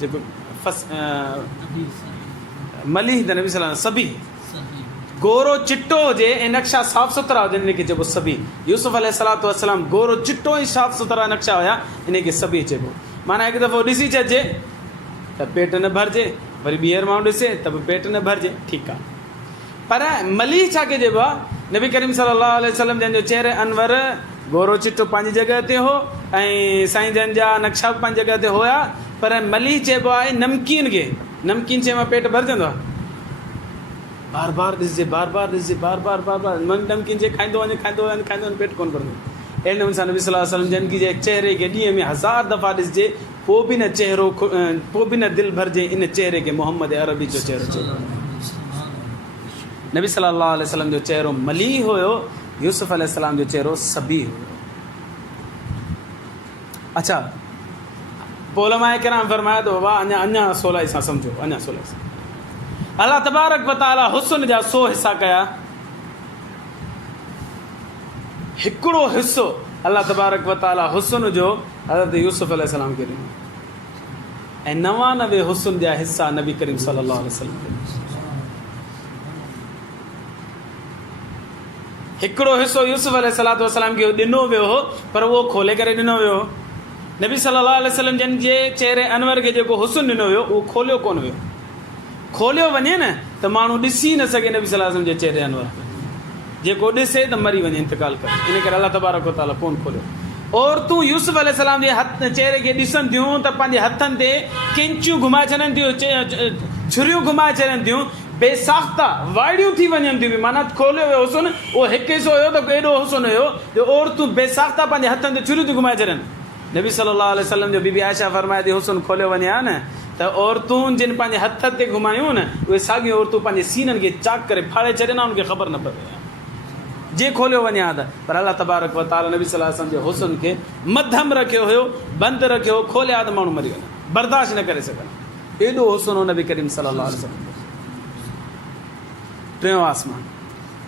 जेको मली त नबी सल्लल्लाहु सभी। गोरो चिट्टो हुजे ऐं नक्शा साफ़ सुथरा हुजनि, इन खे चइबो सभी। यूसुफ अलैहिस्सलातु वस्सलाम गोरो चिट्टो ऐं साफ़ सुथरा नक्शा हुया, इन खे सभी चइबो। माना हिकु दफ़ो ॾिसी छॾिजे त पेट न भरिजे, वरी ॿीहर माण्हू ॾिसे त बि पेट न भरिजे, ठीकु आहे। पर मली छा के चइबो आहे? नबी करीम सल्लल्लाहु अलैहि वसल्लम जंहिंजो चेहरे अनवर गोरो चिट्टो पंहिंजी जॻह ते हो ऐं साईं जन जा नक्शा बि पंहिंजी जॻह ते हुया, पर मली चइबो आहे नमकीन खे। नमकीन शइ मां पेट भरजंदो आहे? बार बार ॾिसजे, बार बार ॾिसजे, बार बार बार बार नमकीन शइ खाईंदो वञे, खाईंदो वञे, खाईंदो वञे, पेट कोन भरंदो। अहिड़े नमूने सां नबी सल्लल्लाहु अलैहि वसल्लम जन की जे चेहरे खे ॾींहं में 1000 दफ़ा ॾिसजे, पोइ बि न चेहरो, पोइ बि न दिलि भरिजे। इन चेहरे खे मोहम्मद अरबी जो चेहरो चइबो। नबी सल्लल्लाहु अलैहि वसल्लम जो चेहरो मली हुयो, यूसुफ अलैहिस्सलाम जो चेहरो सभी हुयो। अच्छा, पोइ उलमाए किराम फरमाया त बाबा अञा सवलाई सां सम्झो, अञा सवलाई सां। अल्लाह तबारक व तआला हुस्न जा 100 हिसा कया। हिकिड़ो हिसो अल्लाह तबारक व तआला हुस्न जो हज़रत यूसुफ अलैहिस्सलाम खे ॾिनो, ऐं 99 हुस्न जा हिसा नबी करीम सल्लल्लाहु अलैहि वसल्लम खे। हिकिड़ो हिसो यूसुफ अलैहिस्सलातु वस्सलाम खे ॾिनो वियो हो, पर उहो खोले करे ॾिनो वियो हो। नबी सल्लल्लाहु अलैहि वसल्लम जन जे चेहरे अनवर खे जेको हुस्न ॾिनो वियो उहो खोलियो कोन वियो। खोलियो वञे न त माण्हू ॾिसी न सघे नबी सल्लल्लाहु अलैहि वसल्लम जे चेहरे अनवर। जेको ॾिसे त मरी वञे, इंतकाल करे। इन करे अल्लाह तबारक व तआला कोन खोलियो। और तूं यूसुफ अलैहिस्सलाम जे चेहरे खे ॾिसनि थियूं त पंहिंजे हथनि ते कैंचियूं घुमाए छॾनि थियूं, छुरियूं घुमाए छॾनि थियूं, बेसाख्ता वाइड़ियूं थी वञनि थियूं। माना खोलियो वियो हुस्न, उहो हिकु हिसो हुयो त एॾो हुस्न हुयो जो औरतूं बेसाख्ता पंहिंजे हथनि ते छुरियूं थियूं घुमाए छॾनि। नबी सल्लल्लाहु अलैहि वसल्लम जो बीबी आयशा फरमाए थी हुस्न खोलियो वञे हा न त औरतूं जिन पंहिंजे हथ ते घुमायूं न, उहे साॻियूं औरतूं पंहिंजे सीननि खे चाक करे फाड़े छॾनि, उनखे ख़बर न पवे जे खोलियो वञे हा त। पर अल्लाह तबारक व तआला नबी सल्लल्लाहु अलैहि वसल्लम जे हुस्न खे मध्यम रखियो हुयो, बंदि रखियो, खोलिया त माण्हू मरी वञे, बर्दाश्त न करे सघनि। एॾो हुस्न हो नबी करीम सल्लल्लाहु अलैहि वसल्लम। टियों आसमान,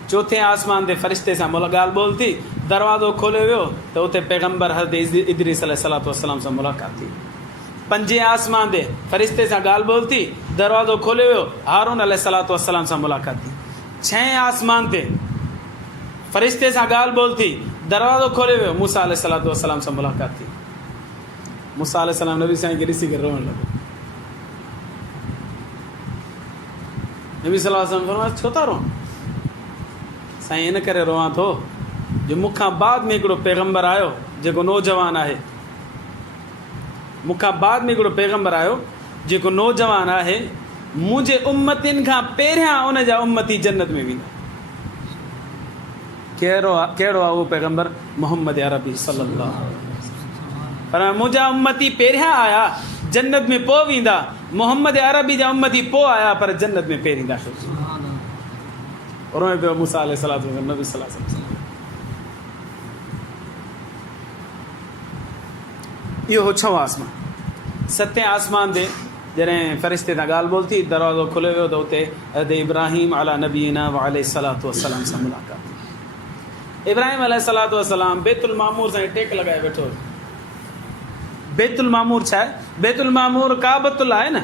चौथे आसमान ते फ़रिश्ते सां ॻाल्हि ॿोल थी, दरवाज़ो खोलियो वियो त उते पैगम्बर हज़रत इदरीस अलैहिस्सलातु वस्सलाम सां मुलाक़ात थी। पंजे आसमान ते फ़रिश्ते सां ॻाल्हि ॿोल थी, दरवाज़ो खोलियो वियो, हारून अलैहिस्सलातु वस्सलाम सां मुलाक़ात थी। 6 आसमान ते फ़रिश्ते सां ॻाल्हि ॿोल थी, दरवाज़ो खोलियो वियो, मूसा अलैहिस्सलातु वस्सलाम सां मुलाक़ात थी। मूसा अलैहिस्सलाम नबी साईं खे ॾिसी करे रोअण लॻो। नबी सल्लल्लाहु अलैहि वसल्लम फरमायो छो था रो? साईं इन करे रोवां थो जो मूंखां बाद में हिकिड़ो पैगम्बर आयो जेको नौजवान आहे, मूंखां बाद में हिकिड़ो पैगम्बर आयो जेको नौजवान आहे, मुंहिंजे उम्मतिन खां पहिरियां उन जा उम्मती जन्नत में वेंदा। कहिड़ो आहे उहो पैगम्बर? मोहम्मद अरबी सल्लल्लाहु अलैहि वसल्लम। पर मुंहिंजा उम्मती पहिरियां आया, जन्नत में पोइ वेंदा। मोहम्मद अरबी जा उम्मती पोइ आया, पर जन्नत में पहिरीं दाख़िल। रोए पियो मूसा अलैहिस्सलातु वस्सलाम, नबी सल्लल्लाहु अलैहि वसल्लम। इहो हो 6 आसमान। 7 आसमान ते जॾहिं फ़रिश्ते सां ॻाल्हि ॿोल थी, दरवाज़ो खुलियो वियो त उते हज़रत इब्राहिम अला नबीना व अलैहिस्सलातु वस्सलाम सां मुलाक़ात थी। इब्राहिम अलैहिस्सलातु वस्सलाम बैतुल मामूर सां टेक लॻाए वेठो। बैतुल मामूर छा आहे? बैतुल मामूर काबतुल्लाह आहे न,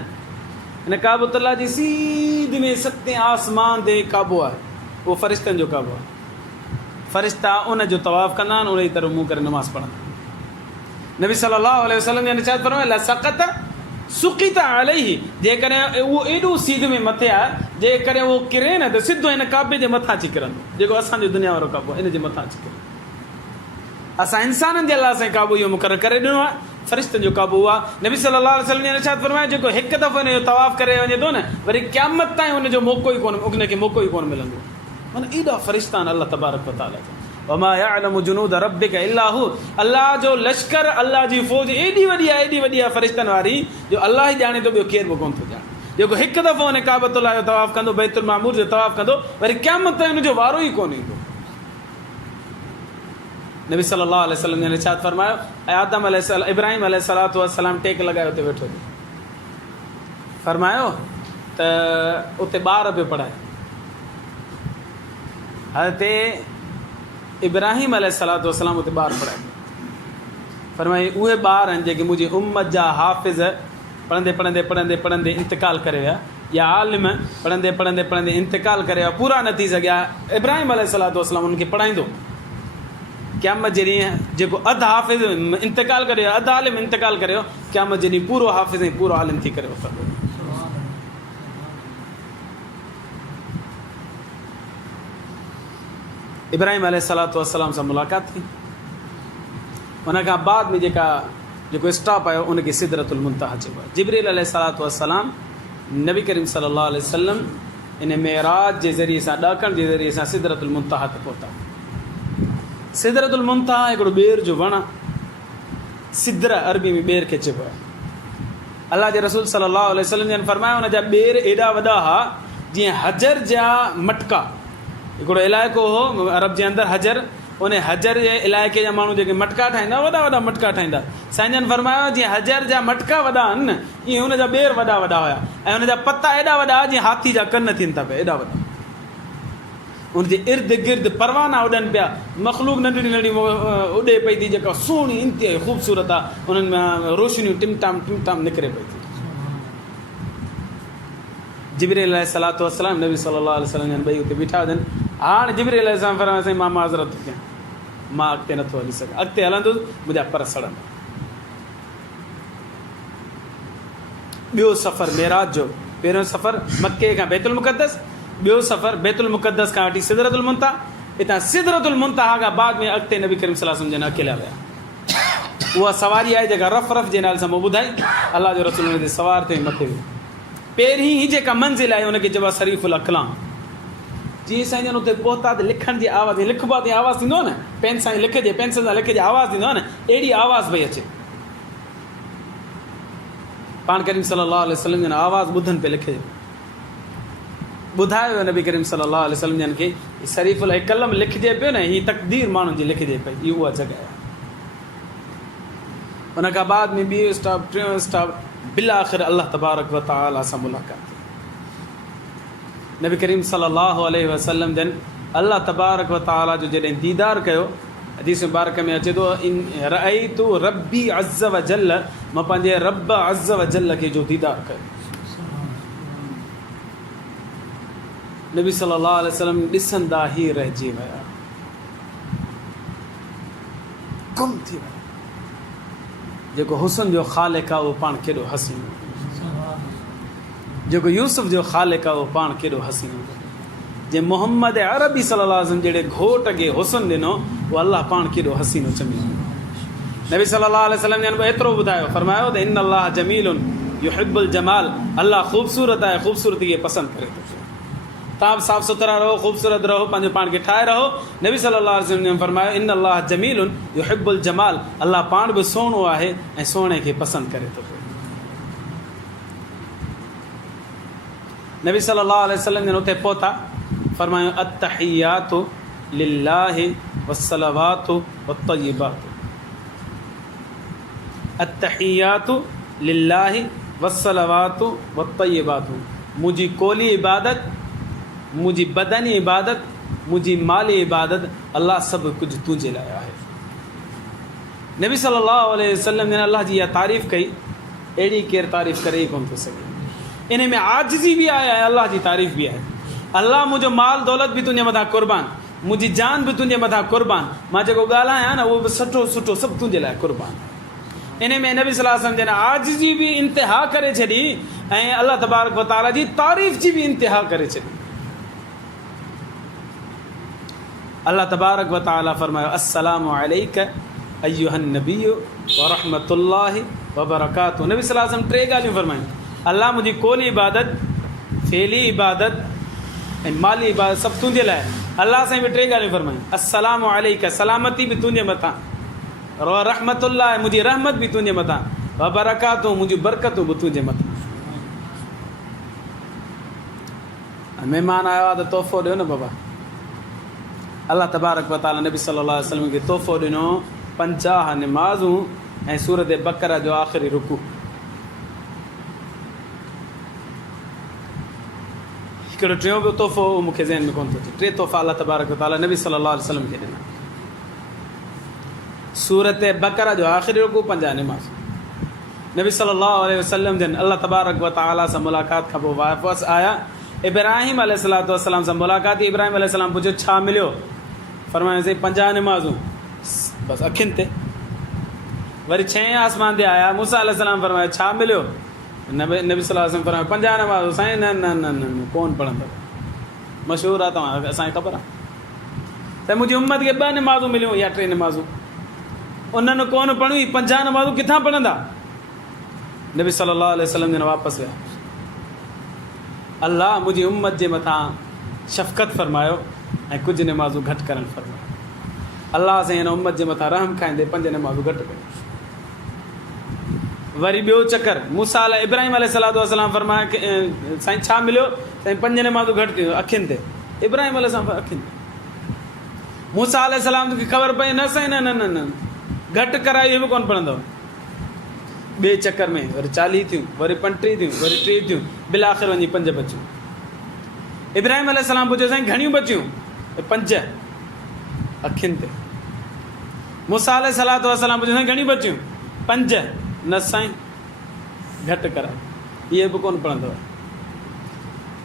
हिन काबतुल्लाह जी सीध में 7 आसमान ते काबो आहे, उहो फ़रिश्तनि जो काबो आहे। फ़रिश्ता उन जो तवाफ़ कंदा आहिनि, उन जी तरफ़ मुंहुं करे नमाज़ पढ़ंदा आहिनि। नबी सल्लल्लाहु अलैहि वसल्लम ने इरशाद फरमाया ला सक़त सुक़ीत अलैहि, जेकॾहिं उहो एॾो सीध में मथे आहे, जेकॾहिं उहो किरे न त सिधो हिन काबे जे मथां अची किरंदो, जेको असांजो दुनिया वारो काबो इन जे मथां अची किरंदो। असां इंसाननि जे अलाह साईं काबो इहो मुक़ररु करे ॾिनो आहे, फ़रिश्तनि जो काबू आहे। नबी सल्लल्लाहु अलैहि वसल्लम ने इरशाद फरमायो, जेको हिकु दफ़ो हिन जो तवाफ़ करे वञे थो न, वरी क़यामत ताईं हुनजो मौक़ो ई कोन, उनखे मौक़ो ई कोन मिलंदो। माना एॾा फ़रिश्ता आहिनि अलाह तबारक व तआला जा। वमा यअलमु जुनूद रब्बिका इल्ला हू, अल्लाह जो लश्कर, अल्लाह जी फ़ौज एॾी वॾी आहे फ़रिश्तनि वारी, जो अल्लाह ई ॼाणे थो, ॿियो केरु बि कोन थो ॼाणे। जेको हिकु दफ़ो हुन काबतुल्लाह जो तवाफ़ कंदो, बैतुल मामूर जो तवाफ़ कंदो, वरी क़यामत ताईं हुनजो वारो ई कोन ईंदो। नबी सल्लल्लाहु अलैहि वसल्लम ने इरशाद फरमायो, आदम इब्राहिम अलैहिस्सलातु वस्सलाम टेक लॻाए उते वेठो हो, फरमायो त उते ॿार पियो पढ़ाए। हज़रत इब्राहिम अलैहिस्सलातु वस्सलाम उते ॿार पढ़ाए, फरमाई उहे ॿार आहिनि जेके मुंहिंजी उम्मत जा हाफ़िज़ पढ़ंदे इंतकाल करे विया, या आलिम पढ़ंदे इंतकाल करे विया, पूरा न थी सघिया। इब्राहिम अलैहिस्सलातु वस्सलाम उनखे पढ़ाईंदो। क़यामत जे ॾींहुं जेको अधु हाफ़िज़ इंतकाल करे वियो, अधु आलिम इंतकाल करे वियो, क़यामत जे ॾींहुं पूरो हाफ़िज़ ऐं पूरो आलिम थी करे वठंदो। इब्राहिम अलैहिस्सलातु वस्सलाम सां मुलाक़ात थी। उन खां बाद में जेको स्टॉप आयो उनखे सिदरतुल मुंतहा चइबो आहे। जिब्रील अलैहिस्सलातु वस्सलाम नबी करीम सल्लल्लाहु अलैहि वसल्लम इन मेराज जे ज़रिए सां, ॾाकण जे ज़रिए सां सिदरतुल मुंतहा ते पहुता। सिदरतुल मुंतहा हिकिड़ो ॿेर जो वण आहे, सिदर अरबी में ॿेर खे चइबो आहे। अलाह जे रसूल सल्लल्लाहु अलैहि वसल्लम जन फरमायो, हुन जा ॿेर एॾा वॾा हुआ जीअं हजर जा मटका। हिकिड़ो इलाइक़ो हो अरब जे अंदरि हजर, उन हजर जे इलाइक़े जा माण्हू जेके मटका ठाहींदा, वॾा मटका ठाहींदा। साईं जन फरमायो, जीअं हजर जा मटका वॾा आहिनि न, ईअं हुन जा ॿेर वॾा हुया, ऐं हुन जा पता एॾा वॾा जीअं हाथी जा कन थियनि था पिया, एॾा वॾा। उनजे इर्द गिर्द परवाना उॾनि पिया, मख़लूक नंढड़ी उॾे पई थी, जेका सुहिणी इंतिहाई ख़ूबसूरत आहे, उन्हनि में रोशनियूं टिमटाम निकिरे पई थी। जिब्रील अलैहिस्सलातु वस्सलाम नबी सल्लल्लाहु अलैहि वसल्लम जन ॿई उते बीठा हुजनि। हाणे जिब्रील अलैहिस्सलाम फरमायो, साईं मां माज़रत थो कयां, मां अॻिते नथो हली सघां, अॻिते हलंदुसि मुंहिंजा पर सड़ंदा। ॿियो सफ़र मेराज जो, पहिरियों सफ़र मके खां बैतुल मुक़द्दस, ॿियो सफ़र बैतुल मुक़द्दस खां वठी सिदरतुल मुंतहा। हितां सिदरतुल मुंतहा खां बाद में अॻिते नबी करीम सल्लल्लाहु अलैहि वसल्लम जन अकेला विया। उहा सवारी आहे जेका रफ़ जे नाले सां मूं ॿुधाई। अलाह जो रसूल हुन ते सवार थियो, मथे वियो। पहिरीं ई जेका मंज़िल आहे हुनखे चइबो आहे शरीफ़ुल अक़लाम। जीअं साईं जन उते पहुता त लिखण जी आवाज़, लिखबा ते आवाज़ थींदो आहे न, पेन सां लिखिजे, पेंसिल सां लिखिजे, आवाज़ थींदो आहे न, अहिड़ी आवाज़ पई अचे। पाण करीम सल्लल्लाहु अलैहि वसल्लम जन आवाज़ ॿुधनि पिया लिखिजे। ॿुधायो नबी करीम सल्लल्लाहु अलैहि वसल्लम जन खे शरीफ़ुल कलम लिखिजे पियो न, हीअ तक़दीर माण्हुनि जी लिखिजे पई, इहा उहा जॻह आहे। उन खां बाद में ॿियो स्टॉप, टियों स्टॉप, बिल आख़िर अल्लाह तबारक व तआला सां मुलाक़ात थी। नबी करीम सल्लल्लाहु अलैहि वसल्लम जन अल्लाह तबारक व तआला जो जॾहिं दीदार कयो, हदीस मुबारक में अचे थो, इन रअयतु रब्बी अज़्ज़ व जल्ल, मां पंहिंजे रब अज़्ज़ व जल्ल खे जो दीदार कयो। नबी सल्लल्लाहु अलैहि वसल्लम ॾिसंदा ई रहिजी विया, गुम थी विया। जेको हुस्न जो ख़ालिक़ आहे उहो पाण केॾो हसीन, जेको यूसुफ जो ख़ालिक़ आहे उहो पाण केॾो हसीन। जे मोहम्मद अरबी सल्लल्लाहु अलैहि वसल्लम जहिड़े घोट खे हुस्न ॾिनो, उहो अलाह पाण केॾो हसीनो चमीनो। नबी सल्लल्लाहु अलैहि वसल्लम जन एतिरो ॿुधायो, फरमायो त इन अल्लाह जमीलुन युहिब्बुल जमाल, अल्लाह ख़ूबसूरत आहे, ख़ूबसूरती खे पसंदि करे थो। तव्हां बि साफ़ सुथरा रहो, ख़ूबसूरत रहो, पंहिंजो पाण खे ठाहे रहो। नबी सल्लल्लाहु अलैहि वसल्लम फरमायो, इन अल्लाह जमीलुन युहिब्बुल जमाल, अल्लाह पाण बि सुहिणो आहे ऐं सुहिणे खे पसंदि करे थो। नबी सल्लल्लाहु अलैहि वसल्लम जन उते पहुता, फरमायो अत्तहियातु लिल्लाहि वस्सलावातु वत्तय्यिबातु, अत्तहियातु लिल्लाहि वस्सलावातु वत्तय्यिबातु, मुंहिंजी कोली इबादत, मुंहिंजी बदनी इबादत, मुंहिंजी माली इबादत, अल्लाह सभु कुझु तुंहिंजे लाइ आहे। नबी सल्लल्लाहु अलैहि वसल्लम जन अल्लाह जी इहा तारीफ़ कई, अहिड़ी केरु तारीफ़ करे ई कोन थो सघे। इन में आजिज़ी बि आहे ऐं अल्लाह जी तारीफ़ बि आहे। अल्लाह मुंहिंजो माल दौलत बि तुंहिंजे मथां क़ुर्बान, मुंहिंजी जान बि तुंहिंजे मथां क़ुर्बान, मां जेको ॻाल्हायां न उहो बि सुठो सुठो सभु तुंहिंजे लाइ क़ुर्बान। इन में नबी सल्लल्लाहु अलैहि वसल्लम जन आज जी भी इंतिहा करे छॾी ऐं अल्लाह तबारक व तआला जी तारीफ़ जी भी इंतिहा करे छॾी। अल्लाह तबारक व तआला फरमायो अस्सलामु अलैका अय्युहन नबिय्यु व रहमतुल्लाहि व बरकातुहू। नबी सल्लल्लाहु अलैहि वसल्लम टे ॻाल्हियूं फरमायूं। अल्लाह मुंहिंजी कोली इबादत, फेली इबादत ऐं माली इबादत सभु तुंहिंजे लाइ। अल्लाह साईं बि टे ॻाल्हियूं फरमायूं, अस्सलामु अलैका सलामती बि तुंहिंजे मथां, रहमतुल्लाह मुंहिंजी रहमत बि तुंहिंजे मथां, व बरकातुहू मुंहिंजी बरकतूं बि तुंहिंजे मथां। महिमान आयो आहे त तोहफ़ो ॾियो न बाबा। अल्लाह तबारक व तआला नबी सल्लल्लाहु अलैहि वसल्लम खे तोहफ़ो ॾिनो 50 नमाज़ूं ऐं सूरत बक़रा जो आख़िरी रुकू। हिकिड़ो टियों बि तोहफ़ो मूंखे ज़हन में कोन थो अचे। टे तोहफ़ा अल्लाह तबारक व तआला नबी सल्लल्लाहु अलैहि वसल्लम खे ॾिना। सूरत बक़रा जो आख़िरी रुकू, 50 नमाज़। नबी सल्लल्लाहु अलैहि वसल्लम जन अल्लाह तबारक व तआला सां मुलाक़ात खां पोइ वापसि आया। इब्राहिम अलैहिस्सलातु वस्सलाम सां मुलाक़ात थी। इब्राहिम अलैहिस्सलाम पुछियो छा मिलियो? फरमायोसीं 50 नमाज़ूं बसि अखियुनि ते। वरी 6 आसमान ते आया। मूसा अलैहिस्सलाम फरमायो छा मिलियो? नबी सल्लल्लाहु अलैहि वसल्लम फरमायो 50 नमाज़ूं। साईं न न न न कोन पढ़ंदव, मशहूरु आहे, तव्हां असांखे ख़बर आहे त मुंहिंजी उम्मत खे 2 नमाज़ूं मिलियूं या 3 नमाज़ूं। उन्हनि कोन पढ़ियूं, 50 नमाज़ूं किथां पढ़ंदा? नबी सल्लल्लाहु अलैहि वसल्लम जन वापसि विया। अल्लाह मुंहिंजी उम्मत जे मथां शफ़क़त फरमायो ऐं कुझु नमाज़ूं घटि करणु फरमायो। अल्लाह सां हिन उम्मत जे मथां रहम खाईंदे 5 नमाज़ूं घटि कयो। वरी ॿियो चकर मूसा इब्राहिम अलैहिस्सलातु वस्सलाम फरमाया कि साईं छा मिलियो? साईं 5 नमाज़ूं घटि कयूं अखियुनि ते। इब्राहिम अलैहिस्सलाम अखियुनि ते। मूसा अलैहिस्सलाम खे ख़बर पई न साईं न न न न घटि कराई बि कोन पढ़ंदव। ॿिए चकर में वरी 40 थियूं, वरी 35 थियूं, वरी 3 थियूं, बिल आख़िर वञी 5 बचियूं। इब्राहिम अलैहिस्सलाम पुछियो साईं घणियूं बचियूं? 5 अखियुनि ते। मूसा अलैहिस्सलातु वस्सलाम पुछियो साईं घणियूं बचियूं? 5। न साईं घटि कराए, इहे बि कोन पढ़ंदव।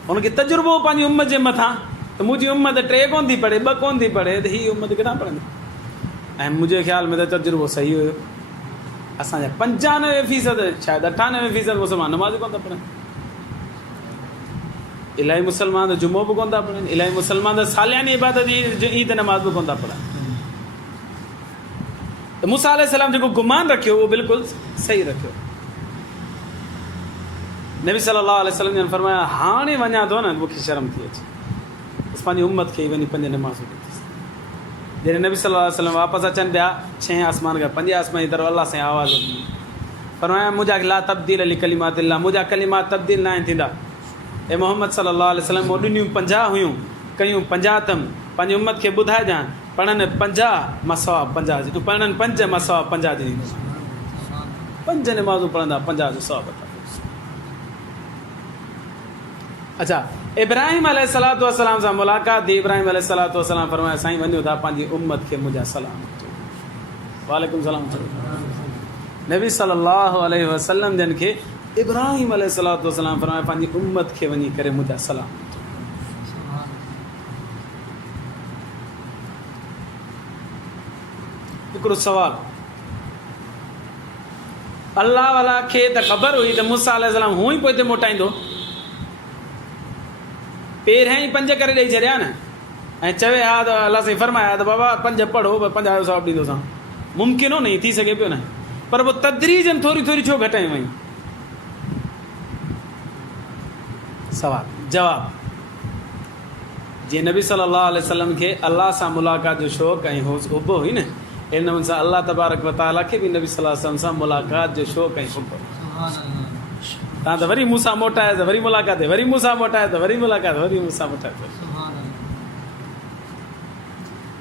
हुनखे तजुर्बो पंहिंजी उम्मत जे मथां त मुंहिंजी उम्मत 3 कोन थी पढ़े, 2 कोन थी पढ़े, त हीअ उम्मत किथां पढ़ंदी? ऐं मुंहिंजे ख़्याल में त तजुर्बो सही हुयो। असांजा 95% शायदि 98% मुस्लमान नमाज़ कोन था पढ़नि। इलाही मुस्लमान त जुमो बि कोन था पढ़नि। इलाही मुस्लमान त सालियानी इबादत ईद नमाज़ बि कोन था पढ़नि। त मूसा अलैहिस्सलाम जेको गुमान रखियो उहो बिल्कुलु सही रखियो। नबी सल्लल्लाहु अलैहि वसल्लम जन फरमाया हाणे वञा थो न मूंखे शर्म थी अचे, बसि पंहिंजी उम्मत खे वञी 5 नमाज़ूं ॾिठीसि। जॾहिं नबी सल्लल्लाहु अलैहि वसल्लम वापसि अचनि पिया 6 आसमान खां 5 आसमान जी तरफ़ अल्लाह सां आवाज़ ॾिनी। फरमाया मुंहिंजा ला तब्दील अली कलिमातिल्लाह, मुंहिंजा कलिमात तब्दील न आहिनि थींदा। ऐं मोहम्मद सल्लल्लाहु अलैहि वसल्लम ॾिनियूं 50 हुयूं, कयूं 50 अथमि। पंहिंजी उम्मत खे ॿुधाइजांइ पढ़नि 50 मां सवाबु 50 जी, तूं पढ़नि 5 मां सवाबु 50 जी ॾींदुसि। 5 नमाज़ूं पढ़ंदा 50 जो सवाबु अथव। अच्छा, इब्राहिम अलैहिस्सलातु वस्सलाम सां मुलाक़ात थी। इब्राहिम अलैहिस्सलातु वस्सलाम फरमाया साईं वञो था पंहिंजी उम्मत खे मुंहिंजा सलाम चओ। वालेकुम सलाम चओ। नबी सल्लल्लाहु अलैहि वसल्लम जन खे इब्राहिम अलैहिस्सलातु वस्सलाम फरमाया पंहिंजी उम्मत खे वञी करे मुंहिंजा सलाम चओ। हिकिड़ो सवाल, अल्लाह वाला खे त ख़बर हुई त मूसा अलैहिस्सलाम हूअं ई पोइ हिते मोटाईंदो, पहिरियां ई 5 करे ॾेई छॾिया न, ऐं चवे हा त अलाह साईं फरमाया त बाबा 5 पढ़ो 50 जो सवाबु ॾींदोसां। मुमकिन हो न, थी सघे पियो न, पर पोइ तदरीजन थोरी थोरी छो घटायूं वयूं? सवाल जवाब, जीअं नबी सल्लल्लाहु अलैहि वसल्लम खे अल्लाह सां मुलाक़ात जो शौक़ु ऐं उब हुई न, इन नमूने सां अल्लाह तबारक व तआला खे बि नबी सल्लल्लाहु अलैहि वसल्लम सां मुलाक़ात जो शौक़ु ऐं उब। तव्हां त वरी मूंसां मोटायो त वरी मुलाक़ात, वरी मूंसां मोटायो त वरी मुलाक़ात, वरी मूंसां मोटायो।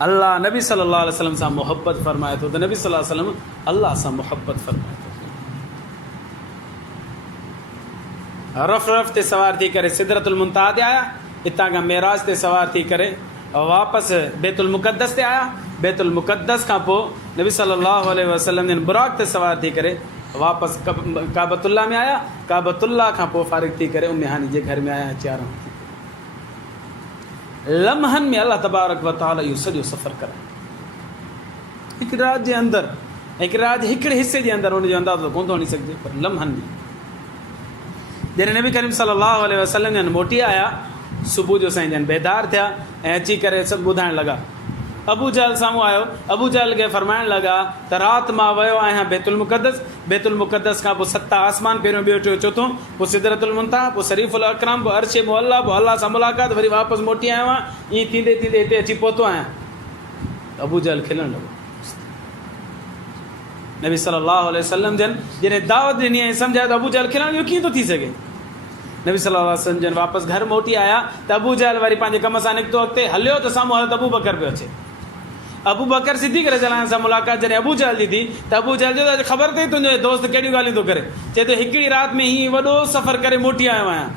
अल्लाह नबी सल्लल्लाहु अलैहि वसल्लम सां मोहब्बत फरमाए थो त नबी सल्लल्लाहु अलैहि वसल्लम अल्लाह सां मोहब्बत फरमाए थो। रफ़ रफ़ ते सवार थी करे सिदरतुल मुंतहा ते आया, हितां खां मेराज ते सवार थी करे वापसि बैतुल मुक़द्दस ते आया। बैतुल मुक़द्दस खां पोइ नबी सल्लल्लाहु अलैहि वसल्लम जन बुराक ते सवार थी करे वापसि काबतुल्लाह में आया। काबतुल्लाह खां पोइ फारिग थी करे उम्मे हानी जे घर में आया। 4 लम्हनि में अल्लाह तबारक व तआला इहो सॼो सफ़र कराए। हिकु रात जे अंदरि एक राज हिकिड़े हिस्से जे अंदरि हुनजो अंदाज़ो कोन थो हणी सघिजे, पर लम्हनि में जॾहिं नबी करीम सल्लल्लाहु अलैहि वसल्लम जन मोटी आया, सुबुह जो साईं जन बेदार थिया ऐं अची करे सभु ॿुधाइण लॻा। अबू जहल साम्हूं आयो, अबू जहल खे फरमाइण लॻा त राति मां वियो आहियां बैतुल मुक़द्दस खां पोइ 7 आसमान, पहिरियों ॿियो टियों चोथों, पोइ सिदरतुल मुंतहा, पोइ शरीफ़ुल अकरम, पोइ अर्श मुअल्ला, पोइ अल्लाह सां मुलाक़ात, वरी वापसि मोटी आयो आहियां। ईअं थींदे थींदे हिते अची पहुतो आहियां। अबू जहल खिलण लॻो। नबी सल्लल्लाहु अलैहि वसल्लम जन जॾहिं दावत ॾिनी ऐं सम्झायो त अबू जहल खिलण जो कीअं थो थी सघे। नबी सल्लल्लाहु अलैहि वसल्लम जन वापसि घर मोटी आया त अबू जहल वरी पंहिंजे कम सां निकितो, अॻिते हलियो त साम्हूं हज़रत अबू बकर पियो अचे। अबू बकर सिद्दीक़ रज़ियल्लाहु सां मुलाक़ात जॾहिं अबू जहल जी थी त अबू जहल जो ख़बर अथई तुंहिंजो दोस्त कहिड़ियूं ॻाल्हियूं थो करे, चए थो हिकिड़ी राति में हीअं वॾो सफ़र करे मोटी आयो आहियां।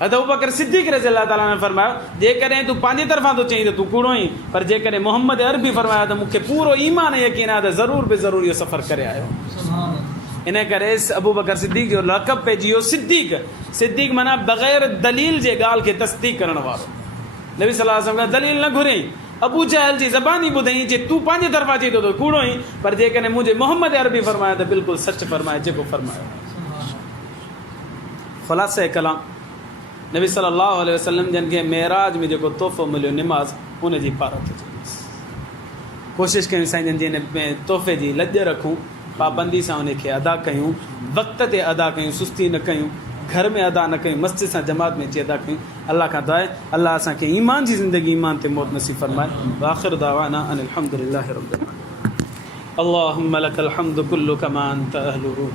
हज़रत अबू बकर सिद्दीक़ रज़ियल्लाहु ताला ने फरमायो, जेकॾहिं तूं पंहिंजे तरफ़ां थो चईं त तूं कूड़ो ई, पर जेकॾहिं मोहम्मद अरबी फरमायो त मूंखे पूरो ईमान यकीन आहे त ज़रूर बि ज़रूर इहो सफ़र करे आयो। इन करे अबू बकर सिद्दीक़ जो लक़ब पइजी वियो सिद्दीक़। सिद्दीक़ माना बग़ैर दलील जे ॻाल्हि खे तस्दीक़ करण वारो। नबी सल्लल्लाहु अलैहि वसल्लम खां दलील न घुरियईं, अबू जहल जी ज़बानी ॿुधईं जे तूं पंहिंजे तरफ़ां चई थो त कूड़ो ई, पर जेकॾहिं मुंहिंजे मोहम्मद अरबी फरमायो त बिल्कुलु सच फरमाए जेको फरमायो। ख़ुलासे कलाम, नबी सल्लल्लाहु अलैहि वसल्लम जन खे मेराज में जेको तोहफ़ो मिलियो निमाज़, उनजी पारत चईंसि। कोशिशि कयूं साईं जन जे हिन तोहफ़े जी लॼ रखूं, पाबंदी सां उनखे अदा कयूं, वक़्त ते अदा कयूं, सुस्ती न कयूं, घर में अदा न कयूं, मस्जिद सां जमात में अची अदा कयूं। अल्लाह खां दुआ आहे अल्लाह असांखे ईमान जी ज़िंदगी, ईमान ते मौत नसीब फरमाए। व आख़िर दावाना अनिल हम्दुलिल्लाहि रब्बिल आलमीन। अल्लाहुम्मा लकल हम्दु कुल्लु कमा अंत अहलुहु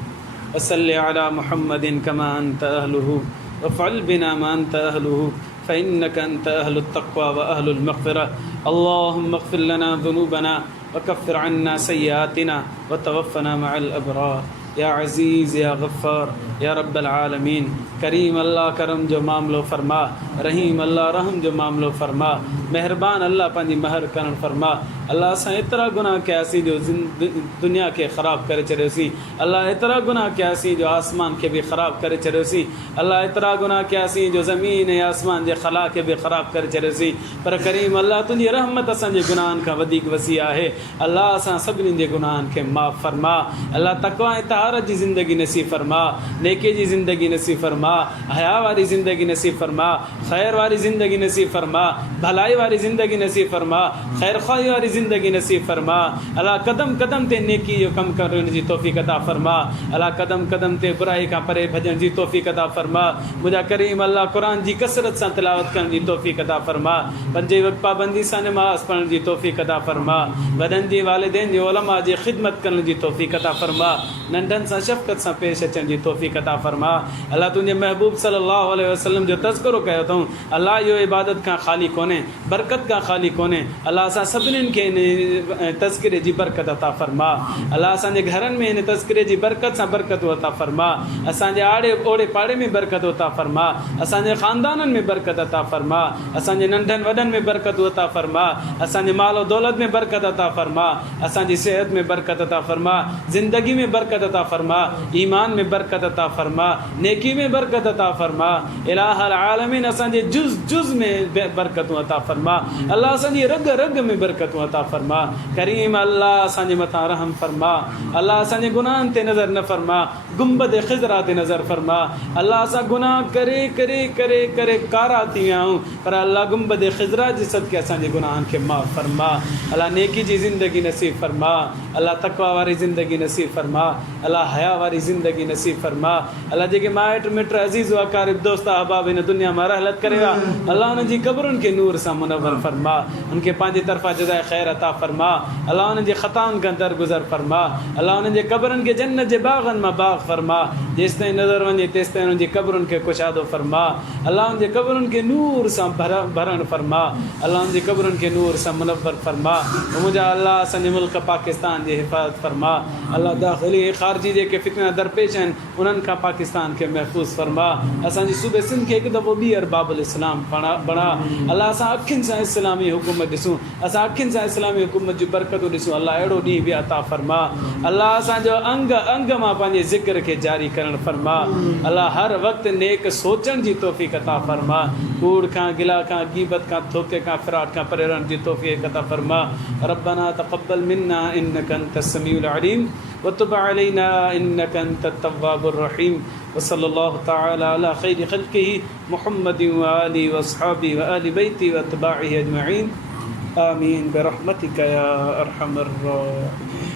व सल्लि अला मुहम्मदिन कमा अंत अहलुहु व फ़अल बिना मा अंत अहलुहु फ़इन्नका अंत अहलुत तक़वा व अहलुल मग़फ़िरह। अल्लाहुम्मा इग़फ़िर लना ज़ुनूबना व कफ़्फ़िर अन्ना सय्यिआतिना व तवफ़्फ़ना मअल अबरार। या अज़ीज़ या गफ़्फ़ार या रब्बल आलमीन। करीम अल्लाह करम जो मामलो फरमा, रहीम अल्लाह रहम जो मामलो फरमा, मेहरबान अल्लाह पंहिंजी महर करण फरमा। अल्लाह असां एतिरा गुनाह कयासीं जो दुनिया खे ख़राब करे छॾियोसीं। अल्लाह एतिरा गुनाह कयासीं जो आसमान खे बि ख़राब करे छॾियोसीं। अल्लाह एतिरा गुनाह कयासीं जो ज़मीन ऐं आसमान जे ख़ला खे बि ख़राब करे छॾियोसीं। पर करीम अल्लाह तुंहिंजी रहमत असांजे गुनाहनि खां वधीक वसी आहे। अल्लाह असां सभिनीनि जे गुनाहनि खे माफ़ फरमा। अल्लाह तक़वा ऐं तहारत जी ज़िंदगी नसीब फरमा, नेकी जी ज़िंदगी नसीब फरमा, हया वारी ज़िंदगी नसीब फरमा, ख़ैर वारी ज़िंदगी नसीब फरमा, भलाई वारी ज़िंदगी नसीब फरमा, ख़ैर ख़्वाही वारी ज़िंदगी नसीब फरमा। अल्लाह कदम कदम ते नेकी जो कमु करण जी तौफ़ीक़ अता फरमा। अल्लाह कदम कदम ते बुराई खां परे भॼण जी तौफ़ीक़ अता फरमा। मुंहिंजा करीम अल्लाह क़ुरान जी कसरत सां तिलावत करण जी तौफ़ीक़ अता फरमा। पंजे वक़्त पाबंदी सां नमाज़ पढ़ण जी तौफ़ीक़ अता फरमा। वॾनि जी वालिदैन जी उलमा जी ख़िदमत करण जी तौफ़ीक़ अता फरमा। नंढनि सां शफ़क़त सां पेश अचण जी तौफ़ीक़ अता फरमा। अल्लाह तुंहिंजे महबूब सल्लल्लाहु अलैहि वसल्लम जो तज़किरो कयो अथऊं। अल्लाह इहो इबादत खां ख़ाली कोन्हे, बरकत खां ख़ाली कोन्हे। अल्लाह असां सभिनीनि खे इन तज़किरे जी बरकत अता फरमा। अल्लाह असांजे घरनि में इन तज़किरे जी बरकत सां बरकतूं अता फरमा। असांजे आड़े ओड़े पाड़े में बरकत अता फरमा। असांजे ख़ानदाननि में बरकत अता फरमा। असांजे नंढनि वॾनि में बरकतूं अता फरमा। असांजे माल दौलत में बरकत अता फरमा। असांजी सिहत में बरकत अता फरमा। ज़िंदगी में बरकत अता फरमा। ईमान में बरकत अता फरमा। नेकी में बरकत अता फरमा। इलाहल आलमीन असांजे जुज़ जुज़ में बरकतूं अता फरमा। अल्लाह असांजी रग रग में बरकतूं अता फरमा। करीम अल्लाह असांजे मथां रहम फरमा। अल्लाह असांजे गुनाहनि ते नज़र न फरमा, गुंबद ख़िज़रा ते नज़र फरमा। अल्लाह असां गुनाह करे करे करे करे कारा थी विया आहियूं, पर अल्लाह गुंबद ख़िज़रा जे सदके असांजे गुनाहनि खे माफ़ फरमा। अल्लाह नेकी जी ज़िंदगी नसीब फरमा। अल्लाह तक़वा वारी ज़िंदगी नसीब फरमा। अल्लाह हया वारी ज़िंदगी नसीब फरमा। अल्लाह जेके माइट मिट अज़ीज़ व अक़ारिब दोस्त अहबाब हिन दुनिया में रहलत करे विया, अल्लाह उन्हनि जी क़ब्रुनि खे नूर सां मुनव्वर फरमा। उनखे पंहिंजे तरफ़ां जज़ाए ख़ैर अता फरमा। अल्लाह उन्हनि जे ख़ताउनि खां दरगुज़र फरमा। अल्लाह उन्हनि जे क़ब्रनि खे जन्नत जे बाग़नि मां बाग़ फरमा। जेसि ताईं नज़र वञे तेसि ताईं उन्हनि जी क़ब्रुनि खे कुशादो फरमा। अल्लाह उन्हनि जे क़ब्रुनि खे नूर सां भरण फरमा। अल्लाह उन्हनि जे क़ब्रुनि खे नूर सां मुनव्वर फरमा। मुंहिंजा अल्लाह असांजे मुल्क पाकिस्तान जी हिफ़ाज़त फरमा। अल्लाह दाख़िली ख़ारिजी बाक़ी जेके फितना दरपेश आहिनि उन्हनि खां पाकिस्तान खे महफ़ूज़ फरमा। असांजी सूबे सिंध खे हिकु दफ़ो ॿी अरबाबुल इस्लाम बणा। अलाह असां अखियुनि सां इस्लामी हुकूमत ॾिसूं, असां अखियुनि सां इस्लामी हुकूमत जी बरकतूं ॾिसूं। अलाह अहिड़ो ॾींहुं बि अता फरमा। अलाह असांजो अंग अंग मां पंहिंजे ज़िक्र खे जारी करणु फरमा। अलाह हर वक़्तु नेक सोचण जी तौफ़ीक़ अता फरमा। कूड़ खां, गिला खां, गीबत खां, धोखे खां, फ़िराड खां परे रहण जी तौफ़ीक़ अता फरमा। रब्बना तक़ब्बल मिन्ना इन्नका अंतस समीउल अलीम व तुब अलैना इन्नका अंतत तव्वाबुर रहीम। व सल्लल्लाहु तआला अला खैरि खल्क़िही मुहम्मदिन व आलिहि व अस्हाबिही व अहलि बैतिही व अत्बाइही अजमईन। आमीन बिरहमतिका या अरहमर राहिमीन।